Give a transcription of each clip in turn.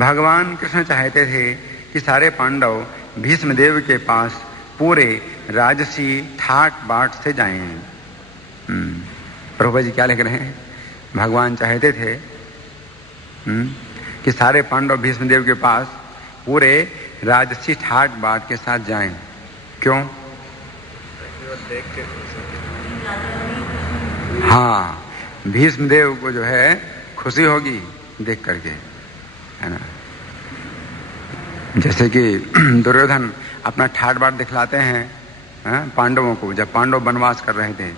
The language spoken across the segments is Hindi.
भगवान कृष्ण चाहते थे कि सारे पांडव भीष्मदेव के पास पूरे राजसी ठाट बाट से जाएं। प्रभुपाद जी क्या लिख रहे हैं? भगवान चाहते थे कि सारे पांडव भीष्मदेव के पास पूरे राजसी ठाट बाट के साथ जाएं। क्यों? हाँ, भीष्मदेव को जो है खुशी होगी देख करके, है ना। जैसे कि दुर्योधन अपना ठाट बाट दिखलाते हैं पांडवों को। जब पांडव वनवास कर रहे थे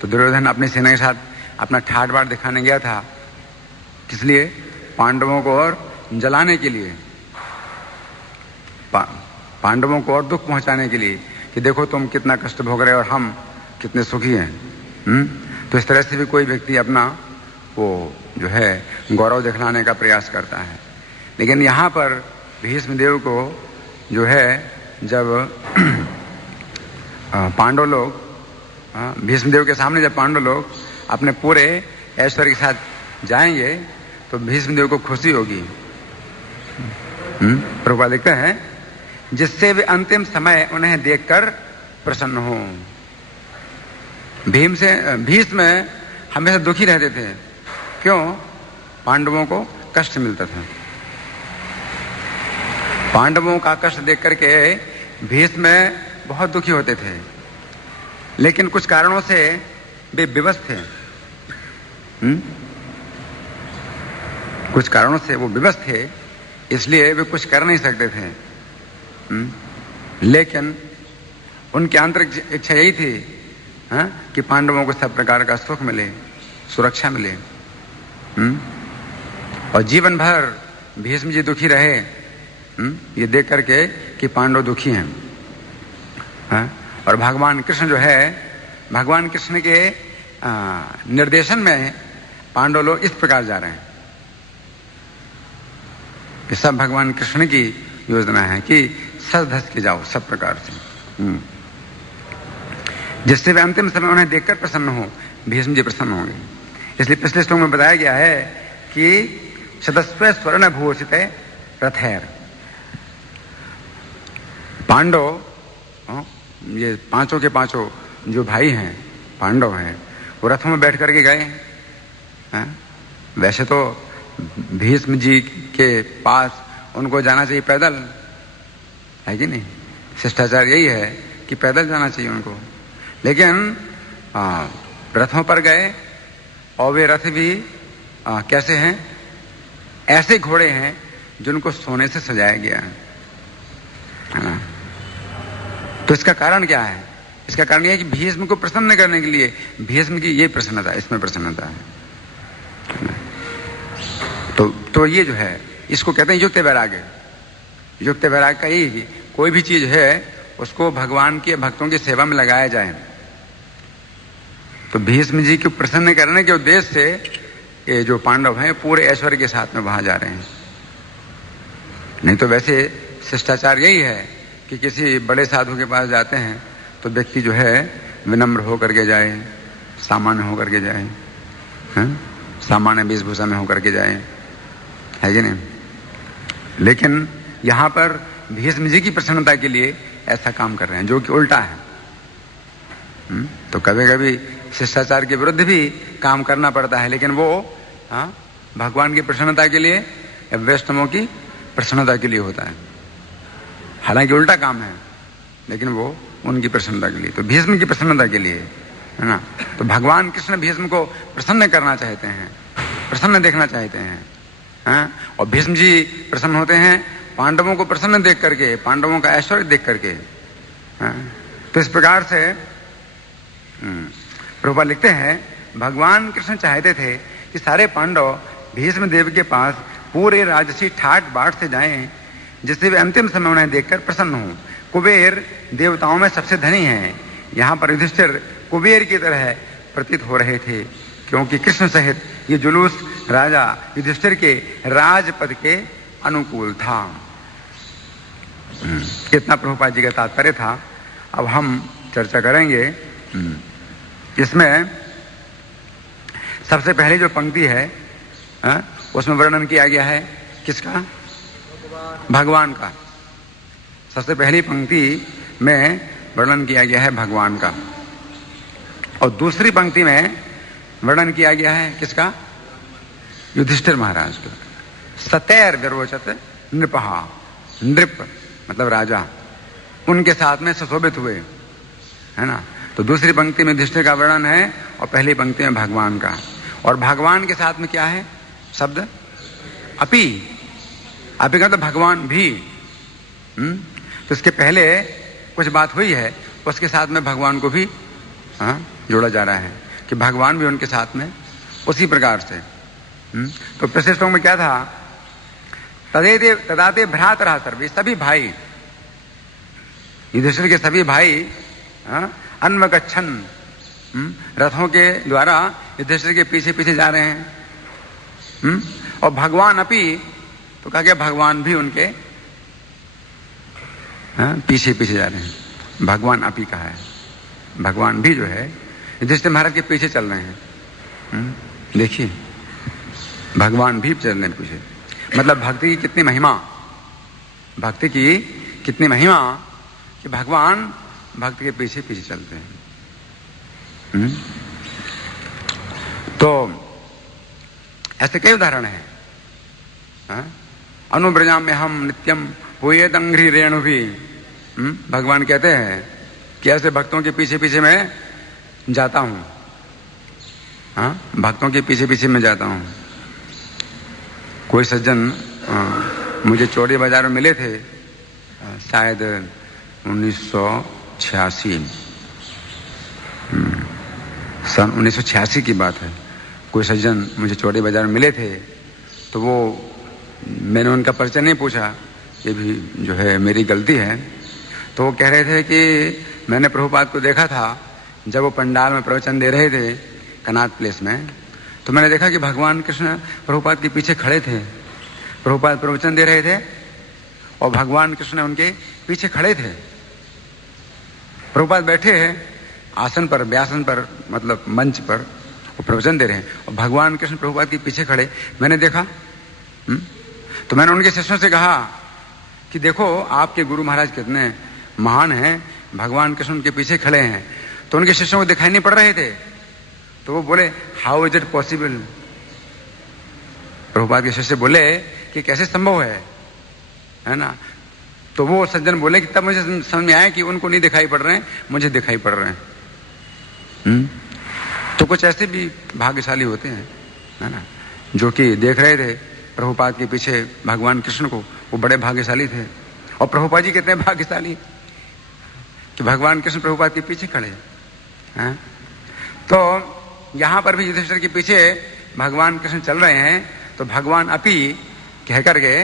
तो दुर्योधन अपनी सेना के साथ अपना ठाट बाट दिखाने गया था। किस लिए? पांडवों को और जलाने के लिए, पांडवों को और दुख पहुंचाने के लिए कि देखो तुम कितना कष्ट भोग रहे हो और हम कितने सुखी हैं। तो इस तरह से भी कोई व्यक्ति अपना वो जो है गौरव दिखलाने का प्रयास करता है। लेकिन यहाँ पर भीष्मदेव को जो है जब पांडव लोग भीष्मदेव के सामने जब पांडव लोग अपने पूरे ऐश्वर्य के साथ जाएंगे तो भीष्मदेव को खुशी होगी। प्रभुपाद लिखते हैं जिससे वे अंतिम समय उन्हें देखकर प्रसन्न हो। भीष्म हमेशा दुखी रहते थे। क्यों? पांडवों को कष्ट मिलता था। पांडवों का कष्ट देख करके भीष्म बहुत दुखी होते थे। लेकिन कुछ कारणों से वे विवश थे। कुछ कारणों से वो विवश थे, इसलिए वे कुछ कर नहीं सकते थे। लेकिन उनकी आंतरिक इच्छा यही थी कि पांडवों को सब प्रकार का सुख मिले, सुरक्षा मिले। और जीवन भर भीष्म जी दुखी रहे ये देख करके कि पांडव दुखी हैं। और भगवान कृष्ण जो है, भगवान कृष्ण के निर्देशन में पांडव लोग इस प्रकार जा रहे हैं कि सब भगवान कृष्ण की योजना है कि सज धस के जाओ सब प्रकार से, जिससे वे अंतिम समय उन्हें देखकर प्रसन्न हो। भीष्म जी प्रसन्न होंगे। इसलिए पिछले श्लोक में बताया गया है कि शतस्व स्वर्ण भूषित रथैर। पांडव ये पांचों के पांचों जो भाई हैं पांडव हैं वो रथों में बैठ करके गए हैं। वैसे तो भीष्म जी के पास उनको जाना चाहिए पैदल, है कि नहीं? शिष्टाचार यही है कि पैदल जाना चाहिए उनको। लेकिन रथों पर गए और वे रथ भी कैसे हैं? ऐसे घोड़े हैं जिनको सोने से सजाया गया है ना। तो इसका कारण क्या है? इसका कारण यह है कि भीष्म को प्रसन्न करने के लिए भीष्म की ये प्रसन्नता, इसमें प्रसन्नता है। तो ये जो है इसको कहते हैं युक्त वैराग्य। युक्त वैराग्य का यही कि कोई भी चीज है उसको भगवान के भक्तों की सेवा में लगाया जाए। तो भीष्म जी को प्रसन्न करने के उद्देश्य से ये जो पांडव हैं पूरे ऐश्वर्य के साथ में वहां जा रहे हैं। नहीं तो वैसे शिष्टाचार यही है कि किसी बड़े साधु के पास जाते हैं तो व्यक्ति जो है विनम्र होकर के जाए, सामान्य होकर के जाए, सामान्य वेशभूषा में होकर के जाए, है कि नहीं? लेकिन यहां पर भीष्म जी की प्रसन्नता के लिए ऐसा काम कर रहे हैं जो कि उल्टा है। तो कभी कभी शिष्टाचार के विरुद्ध भी काम करना पड़ता है, लेकिन वो भगवान की प्रसन्नता के लिए या वैष्णवों की प्रसन्नता के लिए होता है। हालांकि उल्टा काम है लेकिन वो उनकी प्रसन्नता के लिए, तो भीष्म की प्रसन्नता के लिए, है ना। तो भगवान कृष्ण भीष्म को प्रसन्न करना चाहते हैं, प्रसन्न देखना चाहते हैं। और भीष्म जी प्रसन्न होते हैं पांडवों को प्रसन्न देख करके, पांडवों का ऐश्वर्य देख करके। तो इस प्रकार से प्रभुपाद लिखते हैं भगवान कृष्ण चाहते थे कि सारे पांडव भीष्म देव के पास पूरे राजसी ठाट बाट से जाएं, जिससे वे अंतिम समय उन्हें देखकर प्रसन्न हों। कुबेर देवताओं में सबसे धनी है। यहाँ पर युधिष्ठिर कुबेर की तरह प्रतीत हो रहे थे, क्योंकि कृष्ण सहित ये जुलूस राजा युधिष्ठिर के राजपद के अनुकूल था। कितना प्रभुपाद जी का तात्पर्य था, अब हम चर्चा करेंगे। इसमें सबसे पहले जो पंक्ति है उसमें वर्णन किया गया है किसका? भगवान का। सबसे पहली पंक्ति में वर्णन किया गया है भगवान का, और दूसरी पंक्ति में वर्णन किया गया है किसका? युधिष्ठिर महाराज का। सतैर विरोचत नृपहा, नृप मतलब राजा, उनके साथ में सुशोभित हुए, है ना। तो दूसरी पंक्ति में युधिष्ठिर का वर्णन है और पहली पंक्ति में भगवान का। और भगवान के साथ में क्या है शब्द? अपि। अपि का तो भगवान भी। तो इसके पहले कुछ बात हुई है, उसके साथ में भगवान को भी जोड़ा जा रहा है कि भगवान भी उनके साथ में उसी प्रकार से। तो प्रशिष्ट में क्या था? तदाते भ्रातरः सर्वे, सभी भाई, युधिष्ठिर के सभी भाई अन्वगच्छन्, रथों के द्वारा युधिष्ठिर के पीछे पीछे जा रहे हैं। और भगवान अपि, तो कहा गया भगवान भी उनके पीछे पीछे जा रहे हैं। भगवान अपि कहा है, भगवान भी जो है युधिष्ठिर महाराज के पीछे चल रहे हैं। देखिए, भगवान भी चल रहे हैं पीछे। मतलब भक्ति की कितनी महिमा, भक्ति की कितनी महिमा कि भगवान भक्त के पीछे पीछे चलते हैं। तो ऐसे कई उदाहरण हैं। अनुब्रजाम में हम नित्यम हुए दंघ्री रेणु भी। भगवान कहते हैं कि ऐसे भक्तों के पीछे पीछे मैं जाता हूं। भक्तों के पीछे पीछे मैं जाता हूं। कोई सज्जन मुझे चौड़ी बाजार में मिले थे, शायद 1986, सन 1986 की बात है। कोई सज्जन मुझे चौड़ी बाजार में मिले थे, तो वो मैंने उनका परिचय नहीं पूछा, ये भी जो है मेरी गलती है। तो वो कह रहे थे कि मैंने प्रभुपाद को देखा था जब वो पंडाल में प्रवचन दे रहे थे कनाट प्लेस में, तो मैंने देखा कि भगवान कृष्ण प्रभुपाद के पीछे खड़े थे। प्रभुपाद प्रवचन दे रहे थे और भगवान कृष्ण उनके पीछे खड़े थे। प्रभुपाद बैठे हैं आसन पर, व्यासन पर, मतलब मंच पर, वो प्रवचन दे रहे हैं और भगवान कृष्ण प्रभुपाद के पीछे खड़े मैंने देखा। तो मैंने उनके शिष्यों से कहा कि देखो आपके गुरु महाराज कितने महान हैं, भगवान कृष्ण उनके पीछे खड़े हैं। तो उनके शिष्यों को दिखाई नहीं पड़ रहे थे, तो वो बोले how is it possible. Prabhupada के शिष्य बोले कि कैसे संभव है ना। तो वो सज्जन बोले कि तब मुझे समझ में आया कि उनको नहीं दिखाई पड़ रहे हैं, मुझे दिखाई पड़ रहे हैं। तो कुछ ऐसे भी भाग्यशाली होते हैं, है ना, जो कि देख रहे थे प्रभुपाद के पीछे भगवान कृष्ण को, वो बड़े भाग्यशाली थे। और प्रभुपाद जी कितने भाग्यशाली कि भगवान कृष्ण प्रभुपाद के पीछे खड़े हैं। तो यहां पर भी युधिष्ठिर के पीछे भगवान कृष्ण चल रहे हैं। तो भगवान अपि कह करके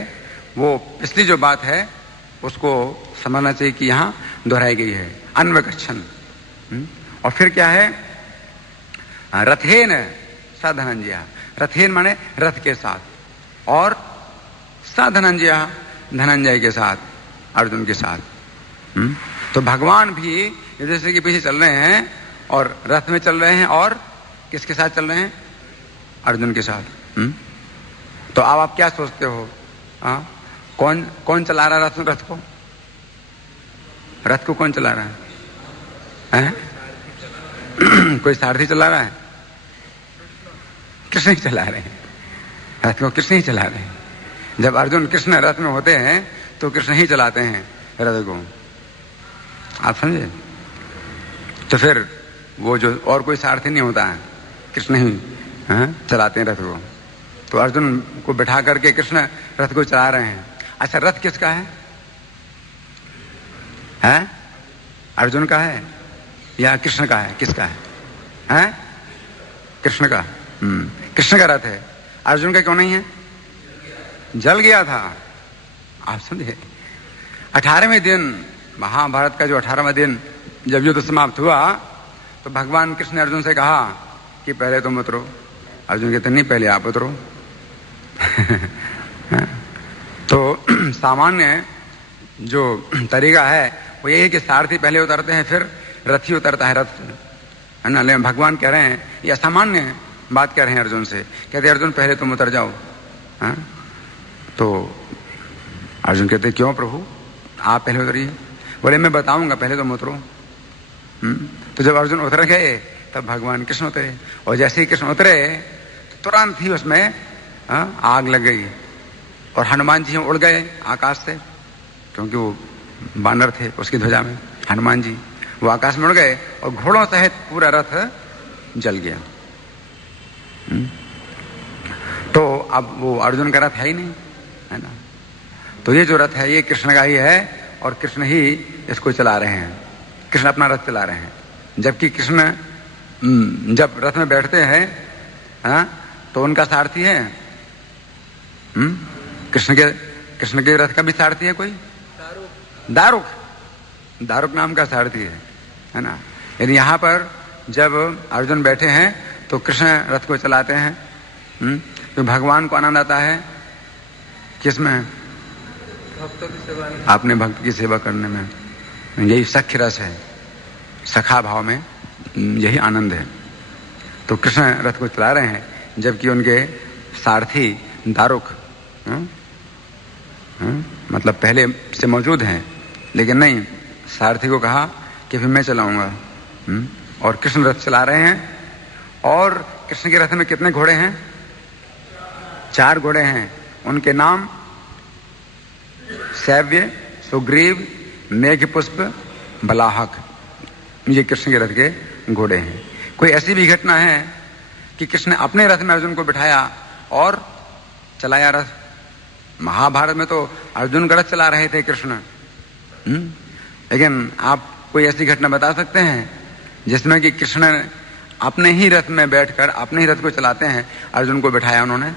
वो पिछली जो बात है उसको समझना चाहिए कि यहां दोहराई गई है, अन्वगच्छन्। और फिर क्या है? रथेन स धनंजय, रथेन माने रथ के साथ, और स धनंजय, धनंजय के साथ, अर्जुन के साथ। तो भगवान भी युधिष्ठिर के पीछे चल रहे हैं और रथ में चल रहे हैं, और किसके साथ चल रहे हैं? अर्जुन के साथ। तो अब आप क्या सोचते हो? कौन चला रहा है रथ को? रथ को कौन चला रहा है? कोई सारथी चला रहा है? कृष्ण ही चला रहे हैं रथ को, कृष्ण ही चला रहे हैं। जब अर्जुन कृष्ण रथ में होते हैं तो कृष्ण ही चलाते हैं रथ को, आप समझे। तो फिर वो जो और कोई सारथी नहीं होता है, कृष्ण ही चलाते हैं रथ को। तो अर्जुन को बिठा करके कृष्ण रथ को चला रहे हैं। अच्छा, रथ किसका है? अर्जुन का है या कृष्ण का है? किसका है? कृष्ण का। कृष्ण का रथ है, अर्जुन का क्यों नहीं है? जल गया था, आप समझे। 18वें दिन महाभारत का जो 18वां दिन जब युद्ध समाप्त हुआ तो भगवान कृष्ण ने अर्जुन से कहा कि पहले तुम उतरो। अर्जुन कहते नहीं, पहले आप उतरो। तो सामान्य जो तरीका है वो यही है कि सारथी पहले उतरते हैं, फिर रथी उतरता है रथ, है ना। लेकिन भगवान कह रहे हैं, ये असामान्य बात कह रहे हैं अर्जुन से, कहते अर्जुन पहले तुम उतर जाओ। तो अर्जुन कहते क्यों प्रभु, आप पहले उतरिए। बोले मैं बताऊंगा, पहले तुम उतरो। तो जब अर्जुन उतर गए तब भगवान कृष्ण उतरे, और जैसे ही कृष्ण उतरे तो तुरंत ही उसमें आग लग गई, और हनुमान जी उड़ गए आकाश से, क्योंकि वो बानर थे उसकी ध्वजा में। हनुमान जी वो आकाश में उड़ गए और घोड़ों सहित पूरा रथ जल गया। तो अब वो अर्जुन का रथ है ही नहीं, है ना। तो ये जो रथ है ये कृष्ण का ही है, और कृष्ण ही इसको चला रहे हैं, कृष्ण अपना रथ चला रहे हैं। जबकि कृष्ण जब रथ में बैठते हैं तो उनका सारथी है, कृष्ण के रथ का भी सारथी है कोई, दारुक नाम का सारथी है ना। यदि यहां पर जब अर्जुन बैठे हैं तो कृष्ण रथ को चलाते हैं। तो भगवान को आनंद आता है किसमें, भक्तों की सेवा, अपने भक्त की सेवा करने में। यही सख्य रस है, सखा भाव में यही आनंद है। तो कृष्ण रथ को चला रहे हैं, जबकि उनके सारथी दारुक मतलब पहले से मौजूद हैं, लेकिन नहीं, सारथी को कहा कि फिर मैं चलाऊंगा। और कृष्ण रथ चला रहे हैं। और कृष्ण के रथ में कितने घोड़े हैं, 4 घोड़े हैं। उनके नाम सैव्य, सुग्रीव, मेघपुष्प, बलाहक, ये कृष्ण के रथ के घोड़े हैं। कोई ऐसी भी घटना है कि कृष्ण ने अपने रथ में अर्जुन को बिठाया और चलाया रथ? महाभारत में तो अर्जुन का रथ चला रहे थे कृष्ण। लेकिन आप कोई ऐसी घटना बता सकते हैं जिसमें कि कृष्ण अपने ही रथ में बैठकर अपने ही रथ को चलाते हैं, अर्जुन को बिठाया उन्होंने?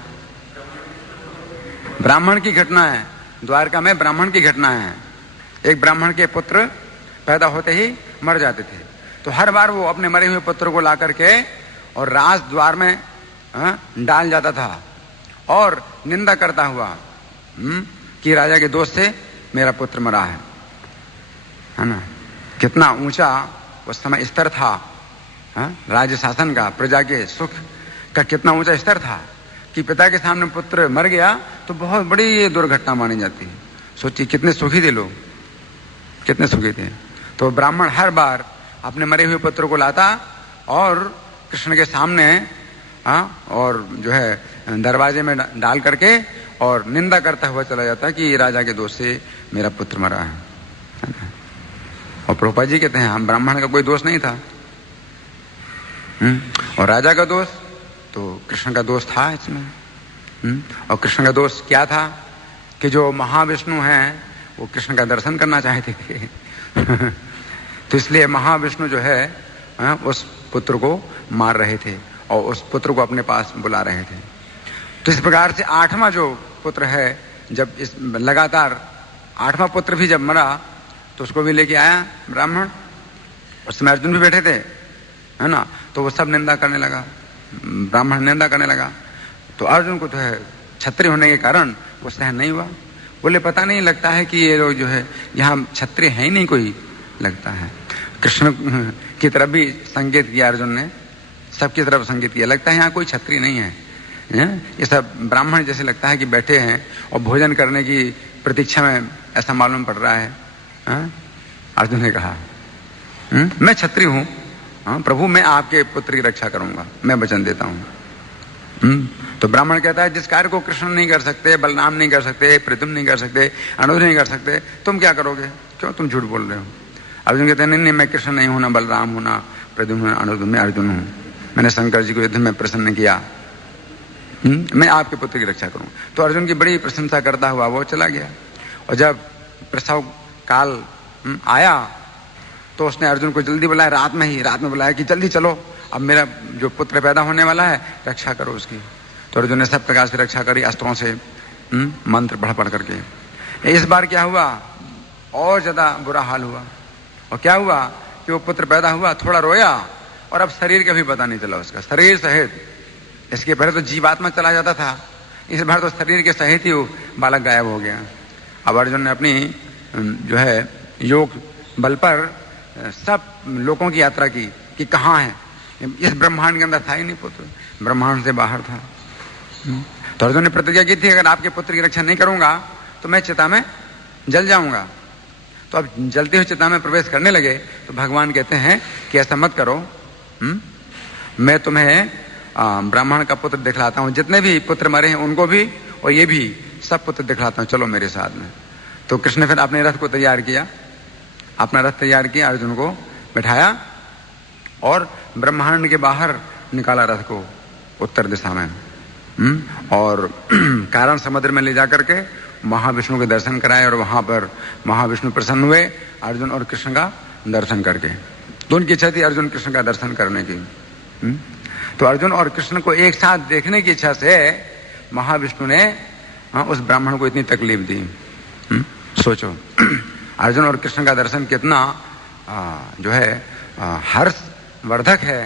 ब्राह्मण की घटना है, द्वारका में ब्राह्मण की घटना है। एक ब्राह्मण के पुत्र पैदा होते ही मर जाते थे, तो हर बार वो अपने मरे हुए पुत्र को ला करके और राज द्वार में डाल जाता था, और निंदा करता हुआ कि राजा के दोस्त से मेरा पुत्र मरा है ना। कितना ऊंचा उस समय स्तर था, राज्य शासन का, प्रजा के सुख का कितना ऊंचा स्तर था कि पिता के सामने पुत्र मर गया तो बहुत बड़ी दुर्घटना मानी जाती है। सोचिए कितने सुखी थे लोग, कितने सुखी थे। तो ब्राह्मण हर बार अपने मरे हुए पुत्र को लाता और कृष्ण के सामने और जो है दरवाजे में डाल करके और निंदा करता हुआ चला जाता कि राजा के दोष से मेरा पुत्र मरा है। और प्रभुपाद जी कहते हैं हम ब्राह्मण का कोई दोष नहीं था, और राजा का दोष तो कृष्ण का दोष था इसमें। और कृष्ण का दोष क्या था कि जो महाविष्णु हैं वो कृष्ण का दर्शन करना चाहते थे तो इसलिए महाविष्णु जो है उस पुत्र को मार रहे थे और उस पुत्र को अपने पास बुला रहे थे। तो इस प्रकार से 8वां जो पुत्र है, जब इस लगातार 8वां पुत्र भी जब मरा तो उसको भी लेके आया ब्राह्मण। उस समय अर्जुन भी बैठे थे, है ना। तो वो सब निंदा करने लगा, ब्राह्मण निंदा करने लगा। तो अर्जुन को तो है क्षत्रिय होने के कारण वो सहन नहीं हुआ। बोले पता नहीं लगता है कि ये लोग जो है यहाँ क्षत्रिय है ही नहीं कोई, लगता है। कृष्ण की तरफ भी संकेत किया अर्जुन ने, सबकी तरफ संकेत किया, लगता है यहाँ कोई क्षत्रिय नहीं है, ये सब ब्राह्मण जैसे लगता है कि बैठे हैं और भोजन करने की प्रतीक्षा में, ऐसा मालूम पड़ रहा है। अर्जुन ने कहा मैं क्षत्रिय हूं, प्रभु मैं आपके पुत्र की रक्षा करूंगा, मैं वचन देता हूं। तो ब्राह्मण कहता है जिस कार्य को कृष्ण नहीं कर सकते, बलराम नहीं कर सकते, प्रद्युम्न नहीं कर सकते, अनुज नहीं कर सकते, तुम क्या करोगे, क्यों तुम झूठ बोल रहे हो? अर्जुन कहते हैं नहीं मैं कृष्ण नहीं हूं, ना बलराम हूं, ना प्रद्युम्न, अनुज, मैं अर्जुन हूं। मैंने शंकर जी को युद्ध में प्रसन्न किया, मैं आपके पुत्र की रक्षा करूं। तो अर्जुन की बड़ी प्रशंसा करता हुआ वो चला गया। और जब प्रसव काल आया तो उसने अर्जुन को जल्दी बुलाया, रात में बुलाया कि जल्दी चलो, अब मेरा जो पुत्र पैदा होने वाला है रक्षा करो उसकी। तो अर्जुन ने सब प्रकार से रक्षा करी, अस्त्रों से, मंत्र पढ़ करके। इस बार क्या हुआ, और ज्यादा बुरा हाल हुआ। और क्या हुआ कि वो पुत्र पैदा हुआ, थोड़ा रोया और अब शरीर का भी पता नहीं चला उसका, शरीर सहित। इसके पहले तो जीवात्मा चला जाता था, इस बार तो शरीर के सहित ही वो बालक गायब हो गया। अब अर्जुन ने अपनी जो है योग बल पर सब लोगों की यात्रा की कि कहाँ है, इस ब्रह्मांड के अंदर था ही नहीं पुत्र, ब्रह्मांड से बाहर था। तो अर्जुन ने प्रतिज्ञा की थी अगर आपके पुत्र की रक्षा नहीं करूंगा तो मैं चिता में जल जाऊंगा। तो अब जलते हुए चिता में प्रवेश करने लगे तो भगवान कहते हैं कि ऐसा मत करो, मैं तुम्हें ब्राह्मण का पुत्र दिखलाता हूं, जितने भी पुत्र मरे हैं उनको भी और ये भी सब पुत्र दिखलाता हूं, चलो मेरे साथ में। तो कृष्ण फिर अपने रथ को तैयार किया, अपना रथ तैयार किया, अर्जुन को बैठाया और ब्रह्मांड के बाहर निकाला रथ को उत्तर दिशा में, और कारण समुद्र में ले जाकर के महाविष्णु के दर्शन कराए और वहां पर महाविष्णु प्रसन्न हुए अर्जुन और कृष्ण का दर्शन करके। तो उनकी इच्छा थी अर्जुन कृष्ण का दर्शन करने की। तो अर्जुन और कृष्ण को एक साथ देखने की इच्छा से महाविष्णु ने उस ब्राह्मण को इतनी तकलीफ दी। सोचो अर्जुन और कृष्ण का दर्शन कितना जो है हर्षवर्धक है,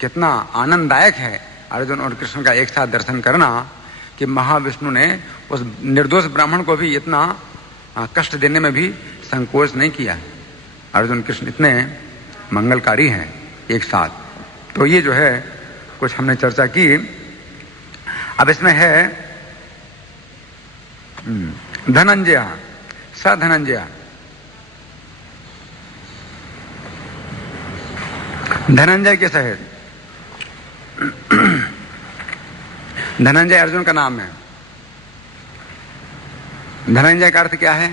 कितना आनंददायक है अर्जुन और कृष्ण का एक साथ दर्शन करना, कि महाविष्णु ने उस निर्दोष ब्राह्मण को भी इतना कष्ट देने में भी संकोच नहीं किया। अर्जुन कृष्ण इतने मंगलकारी हैं एक साथ। तो ये जो है कुछ हमने चर्चा की। अब इसमें है धनंजय, स धनंजय। धनंजय के सहित धनंजय अर्जुन का नाम है। धनंजय का अर्थ क्या है?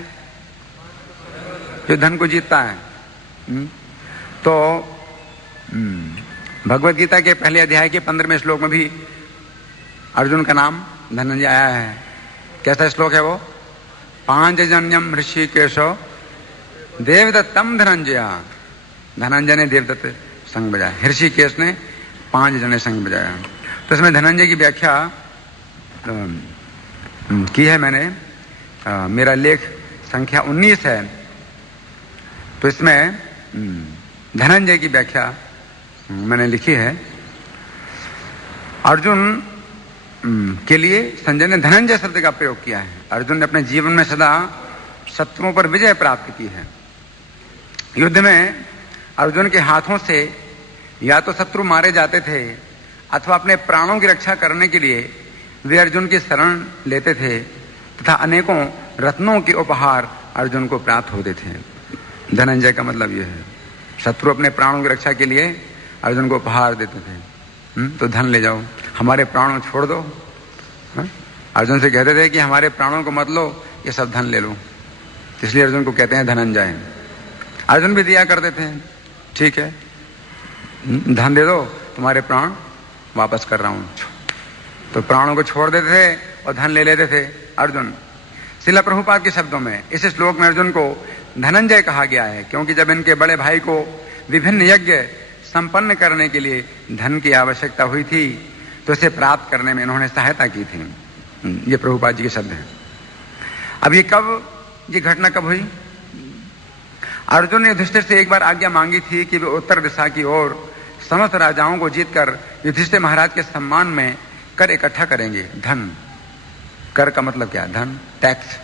जो धन को जीतता है। तो भगवत गीता के पहले अध्याय के 15वें श्लोक में भी अर्जुन का नाम धनंजय आया है। कैसा श्लोक है वो? पांचजन्यम ऋषिकेशो देवदत्तम धनंजय। धनंजय ने देवदत्त संग बजाया, ऋषिकेश ने 5 जने संग बजाया। तो इसमें धनंजय की व्याख्या की है मैंने, मेरा लेख संख्या 19 है। तो इसमें धनंजय की व्याख्या मैंने लिखी है। अर्जुन के लिए संजय ने धनंजय शब्द का प्रयोग किया है। अर्जुन ने अपने जीवन में सदा शत्रुओं पर विजय प्राप्त की है। युद्ध में अर्जुन के हाथों से या तो शत्रु मारे जाते थे अथवा अपने प्राणों की रक्षा करने के लिए वे अर्जुन की शरण लेते थे, तथा अनेकों रत्नों के उपहार अर्जुन को प्राप्त होते थे। धनंजय का मतलब यह है, शत्रु अपने प्राणों की रक्षा के लिए अर्जुन को उपहार देते थे। तो धन ले जाओ, हमारे प्राणों छोड़ दो। अर्जुन से कहते थे कि हमारे प्राणों को मत लो, ये सब धन ले लो। इसलिए अर्जुन को कहते हैं धनंजय। अर्जुन भी दिया करते थे, ठीक है धन दे दो, तुम्हारे प्राण वापस कर रहा हूं। तो प्राणों को छोड़ देते थे और धन ले लेते थे अर्जुन। श्रील प्रभुपाद के शब्दों में इस श्लोक में अर्जुन को धनंजय कहा गया है, क्योंकि जब इनके बड़े भाई को विभिन्न यज्ञ संपन्न करने के लिए धन की आवश्यकता हुई थी तो इसे प्राप्त करने में इन्होंने सहायता की थी। ये प्रभुपाद जी के शब्द हैं। अब ये घटना कब हुई? अर्जुन ने युधिष्ठिर से एक बार आज्ञा मांगी थी कि वे उत्तर दिशा की ओर समस्त राजाओं को जीतकर युधिष्ठिर महाराज के सम्मान में कर इकट्ठा करेंगे। धन, कर का मतलब क्या? धन, टैक्स।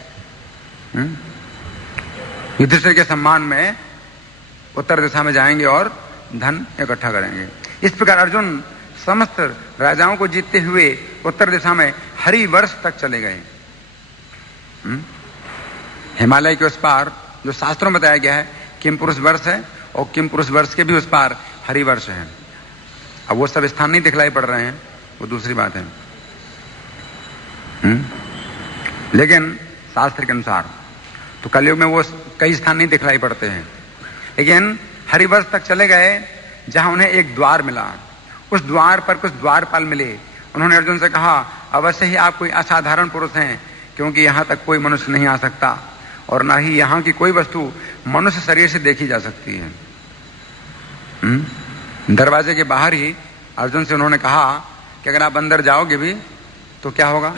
युधिष्ठिर के सम्मान में उत्तर दिशा में जाएंगे और धन इकट्ठा करेंगे। इस प्रकार अर्जुन समस्त राजाओं को जीतते हुए उत्तर दिशा में हरिवर्ष तक चले गए। हिमालय के उस पार जो शास्त्रों में बताया गया है किम पुरुष वर्ष है, और किम पुरुष वर्ष के भी उस पार हरिवर्ष है। अब वो सब स्थान नहीं दिखलाई पड़ रहे हैं, वो दूसरी बात है। लेकिन शास्त्र के अनुसार तो कलयुग में वो कई स्थान नहीं दिखलाई पड़ते हैं, लेकिन हरिवर्ष तक चले गए जहां उन्हें एक द्वार मिला। उस द्वार पर कुछ द्वारपाल मिले। उन्होंने अर्जुन से कहा, अवश्य ही आप कोई असाधारण पुरुष हैं, क्योंकि यहां तक कोई मनुष्य नहीं आ सकता और ना ही यहां की कोई वस्तु मनुष्य शरीर से देखी जा सकती है। दरवाजे के बाहर ही अर्जुन से उन्होंने कहा कि अगर आप अंदर जाओगे भी तो क्या होगा?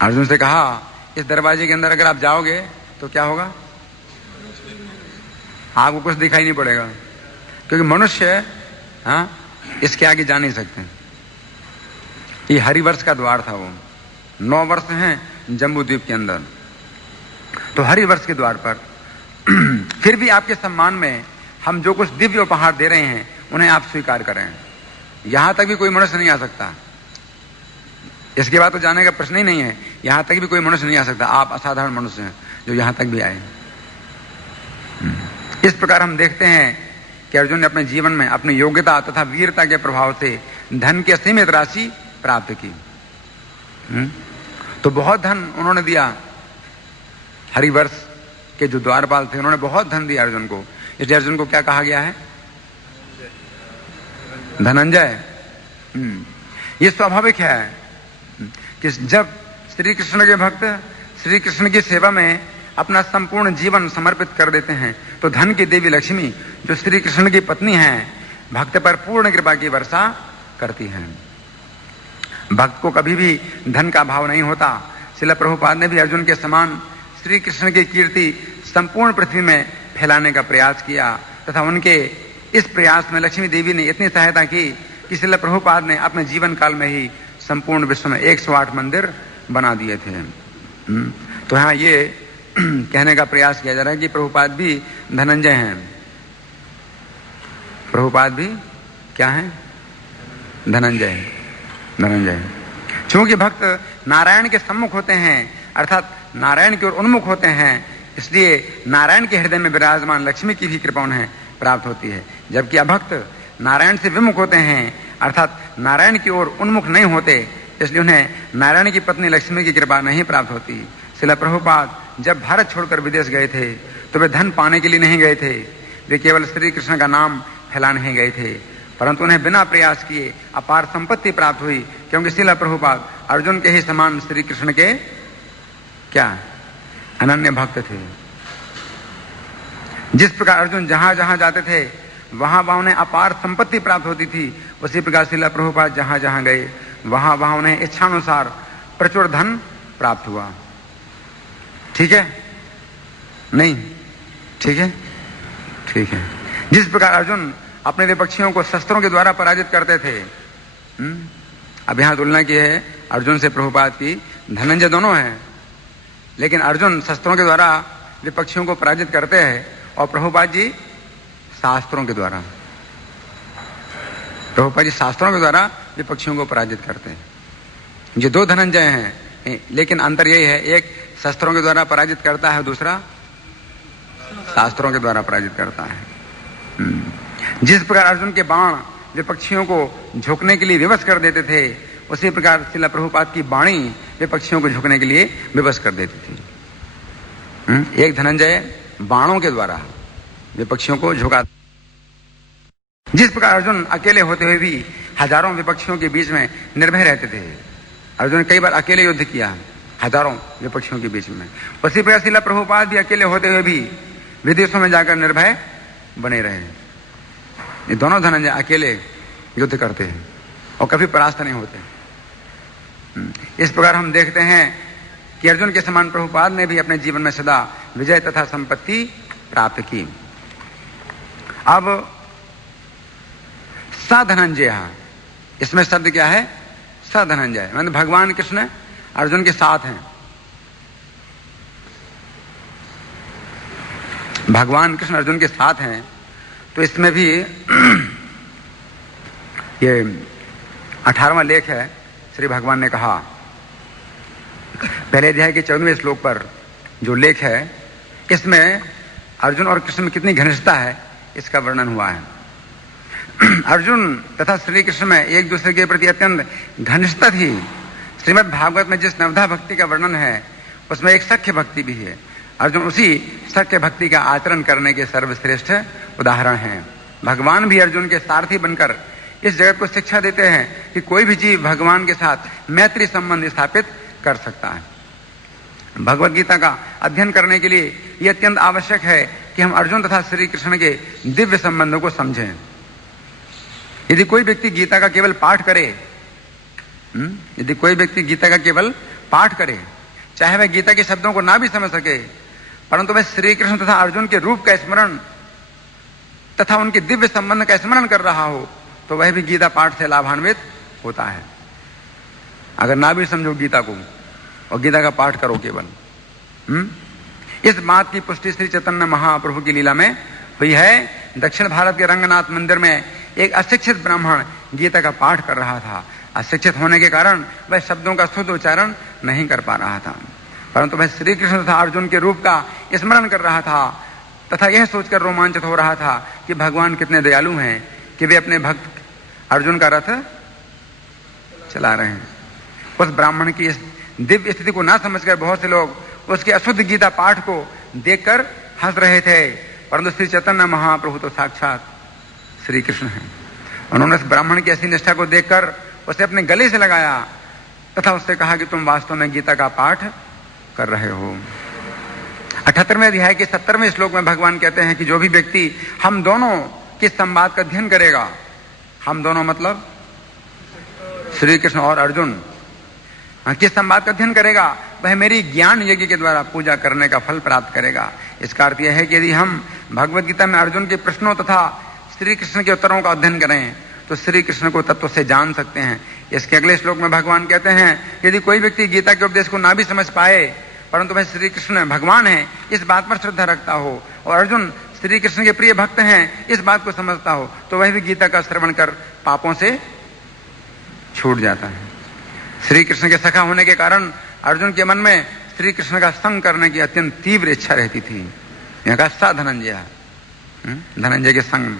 अर्जुन से कहा इस दरवाजे के अंदर अगर आप जाओगे तो क्या होगा? आपको कुछ दिखाई नहीं पड़ेगा, क्योंकि मनुष्य इसके आगे जा नहीं सकते। ये हरिवर्ष का द्वार था। वो 9 वर्ष हैं जम्बू द्वीप के अंदर। तो हरिवर्ष के द्वार पर फिर भी आपके सम्मान में हम जो कुछ दिव्य उपहार दे रहे हैं उन्हें आप स्वीकार करें। यहां तक भी कोई मनुष्य नहीं आ सकता इसके बाद तो जाने का प्रश्न ही नहीं है। यहां तक भी कोई मनुष्य नहीं आ सकता। आप असाधारण मनुष्य हैं जो यहां तक भी आए। इस प्रकार हम देखते हैं कि अर्जुन ने अपने जीवन में अपनी योग्यता तथा वीरता के प्रभाव से धन की असीमित राशि प्राप्त की। तो बहुत धन उन्होंने दिया। हरिवंश के जो द्वारपाल थे उन्होंने बहुत धन दिया अर्जुन को। इसलिए अर्जुन को क्या कहा गया है? धनंजय। ये स्वाभाविक है कि जब श्री कृष्ण के भक्त श्री कृष्ण की सेवा में अपना संपूर्ण जीवन समर्पित कर देते हैं तो धन की देवी लक्ष्मी जो श्री कृष्ण की पत्नी हैं भक्त पर पूर्ण कृपा की वर्षा करती हैं। भक्त को कभी भी धन का अभाव नहीं होता। श्रील प्रभुपाद ने भी अर्जुन के समान श्री कृष्ण की कीर्ति संपूर्ण पृथ्वी में फैलाने का प्रयास किया तथा उनके इस प्रयास में लक्ष्मी देवी ने इतनी सहायता की कि श्रील प्रभुपाद ने अपने जीवन काल में ही संपूर्ण विश्व में 108 मंदिर बना दिए थे। तो यहाँ ये कहने का प्रयास किया जा रहा है कि प्रभुपाद भी धनंजय हैं। प्रभुपाद भी क्या है? धनंजय। धनंजय। क्योंकि भक्त नारायण के सम्मुख होते हैं अर्थात नारायण की ओर उन्मुख होते हैं, इसलिए नारायण के हृदय में विराजमान लक्ष्मी की भी कृपा उन्हें प्राप्त होती है। जबकि अभक्त नारायण से विमुख होते हैं अर्थात नारायण की ओर उन्मुख नहीं होते, इसलिए उन्हें नारायण की पत्नी लक्ष्मी की कृपा नहीं प्राप्त होती। श्रील प्रभुपाद जब भारत छोड़कर विदेश गए थे तो वे धन पाने के लिए नहीं गए थे। वे केवल श्री कृष्ण का नाम फैलाने नहीं गए थे, परंतु उन्हें बिना प्रयास किए अपार संपत्ति प्राप्त हुई, क्योंकि श्रील प्रभुपाद अर्जुन के ही समान श्री कृष्ण के क्या अनन्य भक्त थे। जिस प्रकार अर्जुन जहां जहां जाते थे वहां वहां उन्हें अपार संपत्ति प्राप्त होती थी, उसी प्रकार श्रील प्रभुपाद जहां जहां गए वहां वहां उन्हें इच्छानुसार प्रचुर धन प्राप्त हुआ। ठीक है? नहीं ठीक है? ठीक है। जिस प्रकार अर्जुन अपने विपक्षियों को शस्त्रों के द्वारा पराजित करते थे। अब यहां तुलना की है अर्जुन से प्रभुपाद की। धनंजय दोनों हैं, लेकिन अर्जुन शस्त्रों के द्वारा विपक्षियों को पराजित करते हैं और प्रभुपाद जी शास्त्रों के द्वारा। प्रभुपाद जी शास्त्रों के द्वारा विपक्षियों को पराजित करते हैं। ये दो धनंजय हैं, लेकिन अंतर यही है, एक शस्त्रों के द्वारा पराजित करता है, दूसरा शास्त्रों के द्वारा पराजित करता है। जिस प्रकार अर्जुन के बाण विपक्षियों को झुकने के लिए विवश कर देते थे, उसी प्रकार श्रील प्रभुपाद की वाणी विपक्षियों को झुकने के लिए विवश कर देती थी। एक धनंजय बाणों के द्वारा विपक्षियों को झुका। जिस प्रकार अर्जुन अकेले होते हुए भी हजारों विपक्षियों के बीच में निर्भय रहते थे। अर्जुन कई बार अकेले युद्ध किया हजारों विपक्षियों के बीच में। उसी प्रकार श्रील प्रभुपाद भी अकेले होते हुए भी विदेशों में जाकर निर्भय बने रहे। ये दोनों धनंजय अकेले युद्ध करते हैं और कभी परास्त नहीं होते। इस प्रकार हम देखते हैं कि अर्जुन के समान प्रभुपाद ने भी अपने जीवन में सदा विजय तथा संपत्ति प्राप्त की। अब सधनंजय, इसमें शब्द क्या है? सधनंजय, मतलब भगवान कृष्ण अर्जुन के साथ हैं। भगवान कृष्ण अर्जुन के साथ हैं, तो इसमें भी ये 18वां लेख है। श्री भगवान ने कहा पहले अध्याय के 14वें श्लोक पर जो लेख है, इसमें अर्जुन और कृष्ण में कितनी घनिष्ठता है इसका वर्णन हुआ है। अर्जुन तथा श्री कृष्ण में एक दूसरे के प्रति अत्यंत घनिष्ठता थी। श्रीमद् भागवत में जिस नवधा भक्ति का वर्णन है उसमें एक सख्य भक्ति भी है। अर्जुन उसी सख्य भक्ति का आचरण करने के सर्वश्रेष्ठ उदाहरण हैं। भगवान भी अर्जुन के सारथी बनकर इस जगत को शिक्षा देते हैं कि कोई भी जीव भगवान के साथ मैत्री संबंध स्थापित कर सकता है। भगवत गीता का अध्ययन करने के लिए यह अत्यंत आवश्यक है कि हम अर्जुन तथा श्री कृष्ण के दिव्य संबंधों को समझें। यदि कोई व्यक्ति गीता का केवल पाठ करे, यदि कोई व्यक्ति गीता का केवल पाठ करे, चाहे वह गीता के शब्दों को ना भी समझ सके, परंतु वह श्री कृष्ण तथा अर्जुन के रूप का स्मरण तथा उनके दिव्य संबंध का स्मरण कर रहा हो, तो वह भी गीता पाठ से लाभान्वित होता है। अगर ना भी समझो गीता को और गीता का पाठ करो केवल, इस बात की पुष्टि श्री चैतन्य महाप्रभु की लीला में हुई है। दक्षिण भारत के रंगनाथ मंदिर में एक अशिक्षित ब्राह्मण गीता का पाठ कर रहा था। अशिक्षित होने के कारण वह शब्दों का शुद्ध उच्चारण नहीं कर पा रहा था, परंतु वह श्री कृष्ण तथा अर्जुन के रूप का स्मरण कर रहा था तथा यह सोचकर रोमांचित हो रहा था कि भगवान कितने दयालु हैं कि वे अपने भक्त अर्जुन का रथ चला रहे हैं। उस ब्राह्मण की इस दिव्य स्थिति को ना समझकर बहुत से लोग उसके अशुद्ध गीता पाठ को देखकर हंस रहे थे, परंतु श्री चैतन्य महाप्रभु तो साक्षात श्री कृष्ण हैं। उन्होंने इस ब्राह्मण की ऐसी निष्ठा को देखकर उसे अपने गले से लगाया तथा उससे कहा कि तुम वास्तव में गीता का पाठ कर रहे हो। 78वें अध्याय के 70वें श्लोक में भगवान कहते हैं कि जो भी व्यक्ति हम दोनों के संवाद का अध्ययन करेगा, हम दोनों मतलब श्री कृष्ण और अर्जुन किस संवाद का अध्ययन करेगा, वह मेरी ज्ञान यज्ञ के द्वारा पूजा करने का फल प्राप्त करेगा। इसका अर्थ यह है कि यदि हम भगवत गीता में अर्जुन के प्रश्नों तथा श्री कृष्ण के उत्तरों का अध्ययन करें तो श्री कृष्ण को तत्व से जान सकते हैं। इसके अगले श्लोक में भगवान कहते हैं यदि कोई व्यक्ति गीता के उपदेश को ना भी समझ पाए, परंतु वह श्री कृष्ण भगवान है इस बात पर श्रद्धा रखता हो और अर्जुन श्री कृष्ण के प्रिय भक्त हैं इस बात को समझता हो, तो वह भी गीता का श्रवण कर पापों से छूट जाता है। श्री कृष्ण के सखा होने के कारण अर्जुन के मन में श्री कृष्ण का संग करने की अत्यंत तीव्र इच्छा रहती थी। यहाँ का सा धनंजय के संग में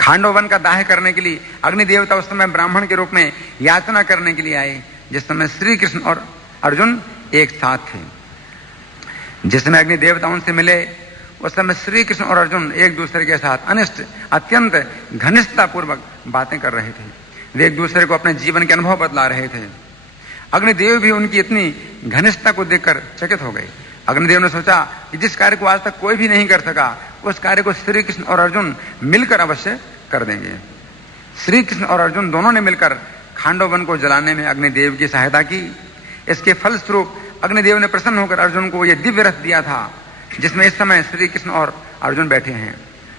खांडव वन का दाह करने के लिए अग्नि देवता उस समय ब्राह्मण के रूप में याचना करने के लिए आए, जिस समय श्री कृष्ण और अर्जुन एक साथ थे। जिस समय अग्नि देवता उनसे मिले उस समय श्री कृष्ण और अर्जुन एक दूसरे के साथ अत्यंत घनिष्ठता पूर्वक बातें कर रहे थे। वे एक दूसरे को अपने जीवन के अनुभव बतला रहे थे। अग्निदेव भी उनकी इतनी घनिष्ठता को देखकर चकित हो गए। अग्निदेव ने सोचा कि जिस कार्य को आज तक कोई भी नहीं कर सका उस कार्य को श्री कृष्ण और अर्जुन मिलकर अवश्य कर देंगे। श्री कृष्ण और अर्जुन दोनों ने मिलकर खांडव वन को जलाने में अग्निदेव की सहायता की। इसके फलस्वरूप अग्निदेव ने प्रसन्न होकर अर्जुन को यह दिव्य रथ दिया था जिसमें इस समय श्री कृष्ण और अर्जुन बैठे हैं।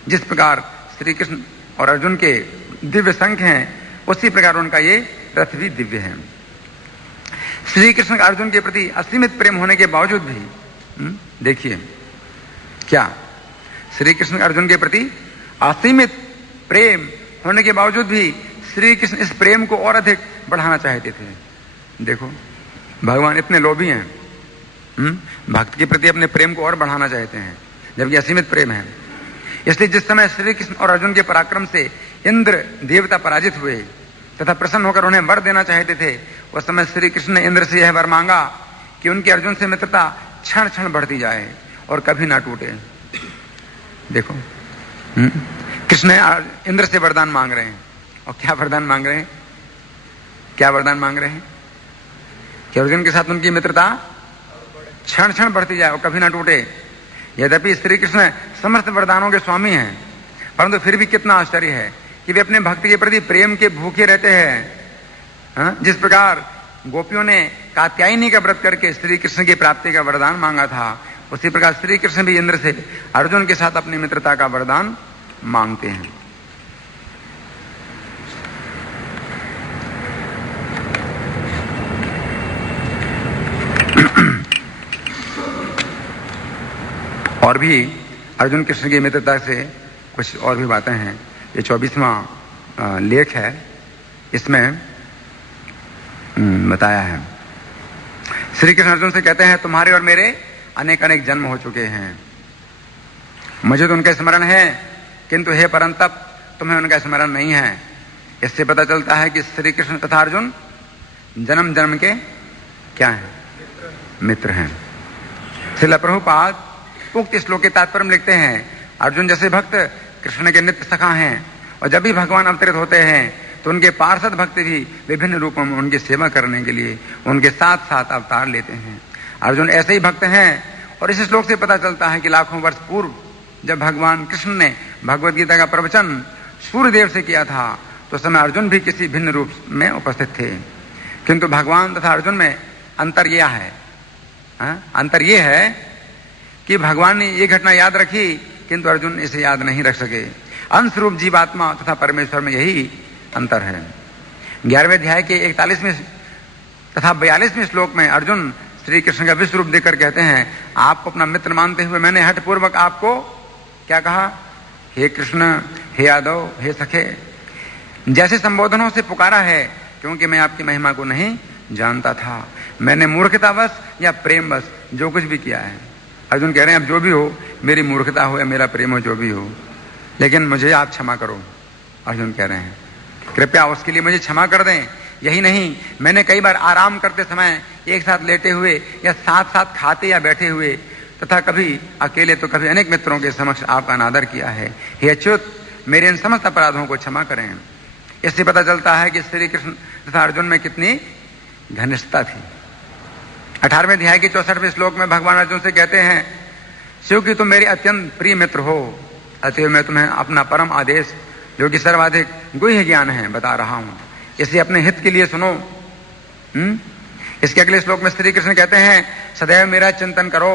जिस प्रकार श्री कृष्ण और अर्जुन के दिव्य संख हैं उसी प्रकार उनका ये रथ भी दिव्य है। श्री कृष्ण का अर्जुन के प्रति असीमित प्रेम होने के बावजूद भी देखिए क्या श्री कृष्ण अर्जुन के प्रति असीमित प्रेम होने के बावजूद भी श्री कृष्ण इस प्रेम को और अधिक बढ़ाना चाहते थे। देखो भगवान इतने लोभी हैं, भक्त के प्रति अपने प्रेम को और बढ़ाना चाहते हैं जबकि असीमित प्रेम है। इसलिए जिस समय श्री कृष्ण और अर्जुन के पराक्रम से इंद्र देवता पराजित हुए तथा प्रसन्न होकर उन्हें वर देना चाहते थे, उस समय श्री कृष्ण ने इंद्र से यह वर मांगा कि उनकी अर्जुन से मित्रता क्षण क्षण बढ़ती जाए और कभी ना टूटे। देखो कृष्ण इंद्र से वरदान मांग रहे हैं और क्या वरदान मांग रहे हैं, क्या वरदान मांग रहे हैं कि अर्जुन के साथ उनकी मित्रता क्षण क्षण बढ़ती जाए और कभी ना टूटे। यद्यपि श्री कृष्ण समस्त वरदानों के स्वामी हैं, परंतु फिर भी कितना आश्चर्य है कि वे अपने भक्त के प्रति प्रेम के भूखे रहते हैं। जिस प्रकार गोपियों ने कात्यायनी का व्रत करके श्री कृष्ण की प्राप्ति का वरदान मांगा था, उसी प्रकार श्री कृष्ण भी इंद्र से अर्जुन के साथ अपनी मित्रता का वरदान मांगते हैं। और भी अर्जुन कृष्ण की मित्रता से कुछ और भी बातें हैं। ये 24वां लेख है, इसमें बताया है। श्री कृष्ण अर्जुन से कहते हैं तुम्हारे और मेरे अनेक अनेक जन्म हो चुके हैं, मुझे तो उनका स्मरण है, किंतु हे परंतप तुम्हें उनका स्मरण नहीं है। इससे पता चलता है कि श्री कृष्ण तथा अर्जुन जन्म जन्म के क्या हैं, मित्र हैं। श्रील प्रभुपाद उक्त श्लोक के तात्पर्य में लिखते हैं अर्जुन जैसे भक्त कृष्ण के नित्य सखा हैं और जब भी भगवान अवतरित होते हैं तो उनके पार्षद भक्त भी विभिन्न रूपों में उनकी सेवा करने के लिए उनके साथ साथ अवतार लेते हैं। अर्जुन ऐसे ही भक्त हैं और इस श्लोक से पता चलता है कि लाखों वर्ष पूर्व जब भगवान कृष्ण ने भगवत गीता का प्रवचन सूर्यदेव से किया था तो समय अर्जुन भी किसी भिन्न रूप में उपस्थित थे, किंतु भगवान तथा अर्जुन में अंतर यह है, अंतर यह है कि भगवान ने ये घटना याद रखी किंतु अर्जुन इसे याद नहीं रख सके। अंश रूप जीवात्मा तथा परमेश्वर में यही अंतर है। 11वें अध्याय के 41वें तथा 42वें श्लोक में अर्जुन श्री कृष्ण का विश्व रूप देकर कहते हैं आपको अपना मित्र मानते हुए मैंने हठपूर्वक आपको क्या कहा, हे कृष्ण, हे यादव, हे सखे जैसे संबोधनों से पुकारा है क्योंकि मैं आपकी महिमा को नहीं जानता था। मैंने मूर्खतावश या प्रेमवश जो कुछ भी किया है। अर्जुन कह रहे हैं अब जो भी हो, मेरी मूर्खता हो या मेरा प्रेम हो, जो भी हो, लेकिन मुझे आप क्षमा करो। अर्जुन कह रहे हैं कृपया उसके लिए मुझे क्षमा कर दें। यही नहीं, मैंने कई बार आराम करते समय एक साथ लेटे हुए या साथ साथ खाते या बैठे हुए तथा कभी अकेले तो कभी अनेक मित्रों के समक्ष आपका अनादर किया है। हे अच्युत, मेरे इन समस्त अपराधों को क्षमा करें। इससे पता चलता है कि श्री कृष्ण तथा अर्जुन में कितनी घनिष्ठता थी। 18वें अध्याय के 64वें श्लोक में भगवान अर्जुन से कहते हैं, शिव की तुम मेरी अत्यंत प्रिय मित्र हो, अतएव मैं तुम्हें अपना परम आदेश जो कि सर्वाधिक गुह्य ज्ञान है बता रहा हूं, इसे अपने हित के लिए सुनो। इसके अगले श्लोक में श्री कृष्ण कहते हैं, सदैव मेरा चिंतन करो,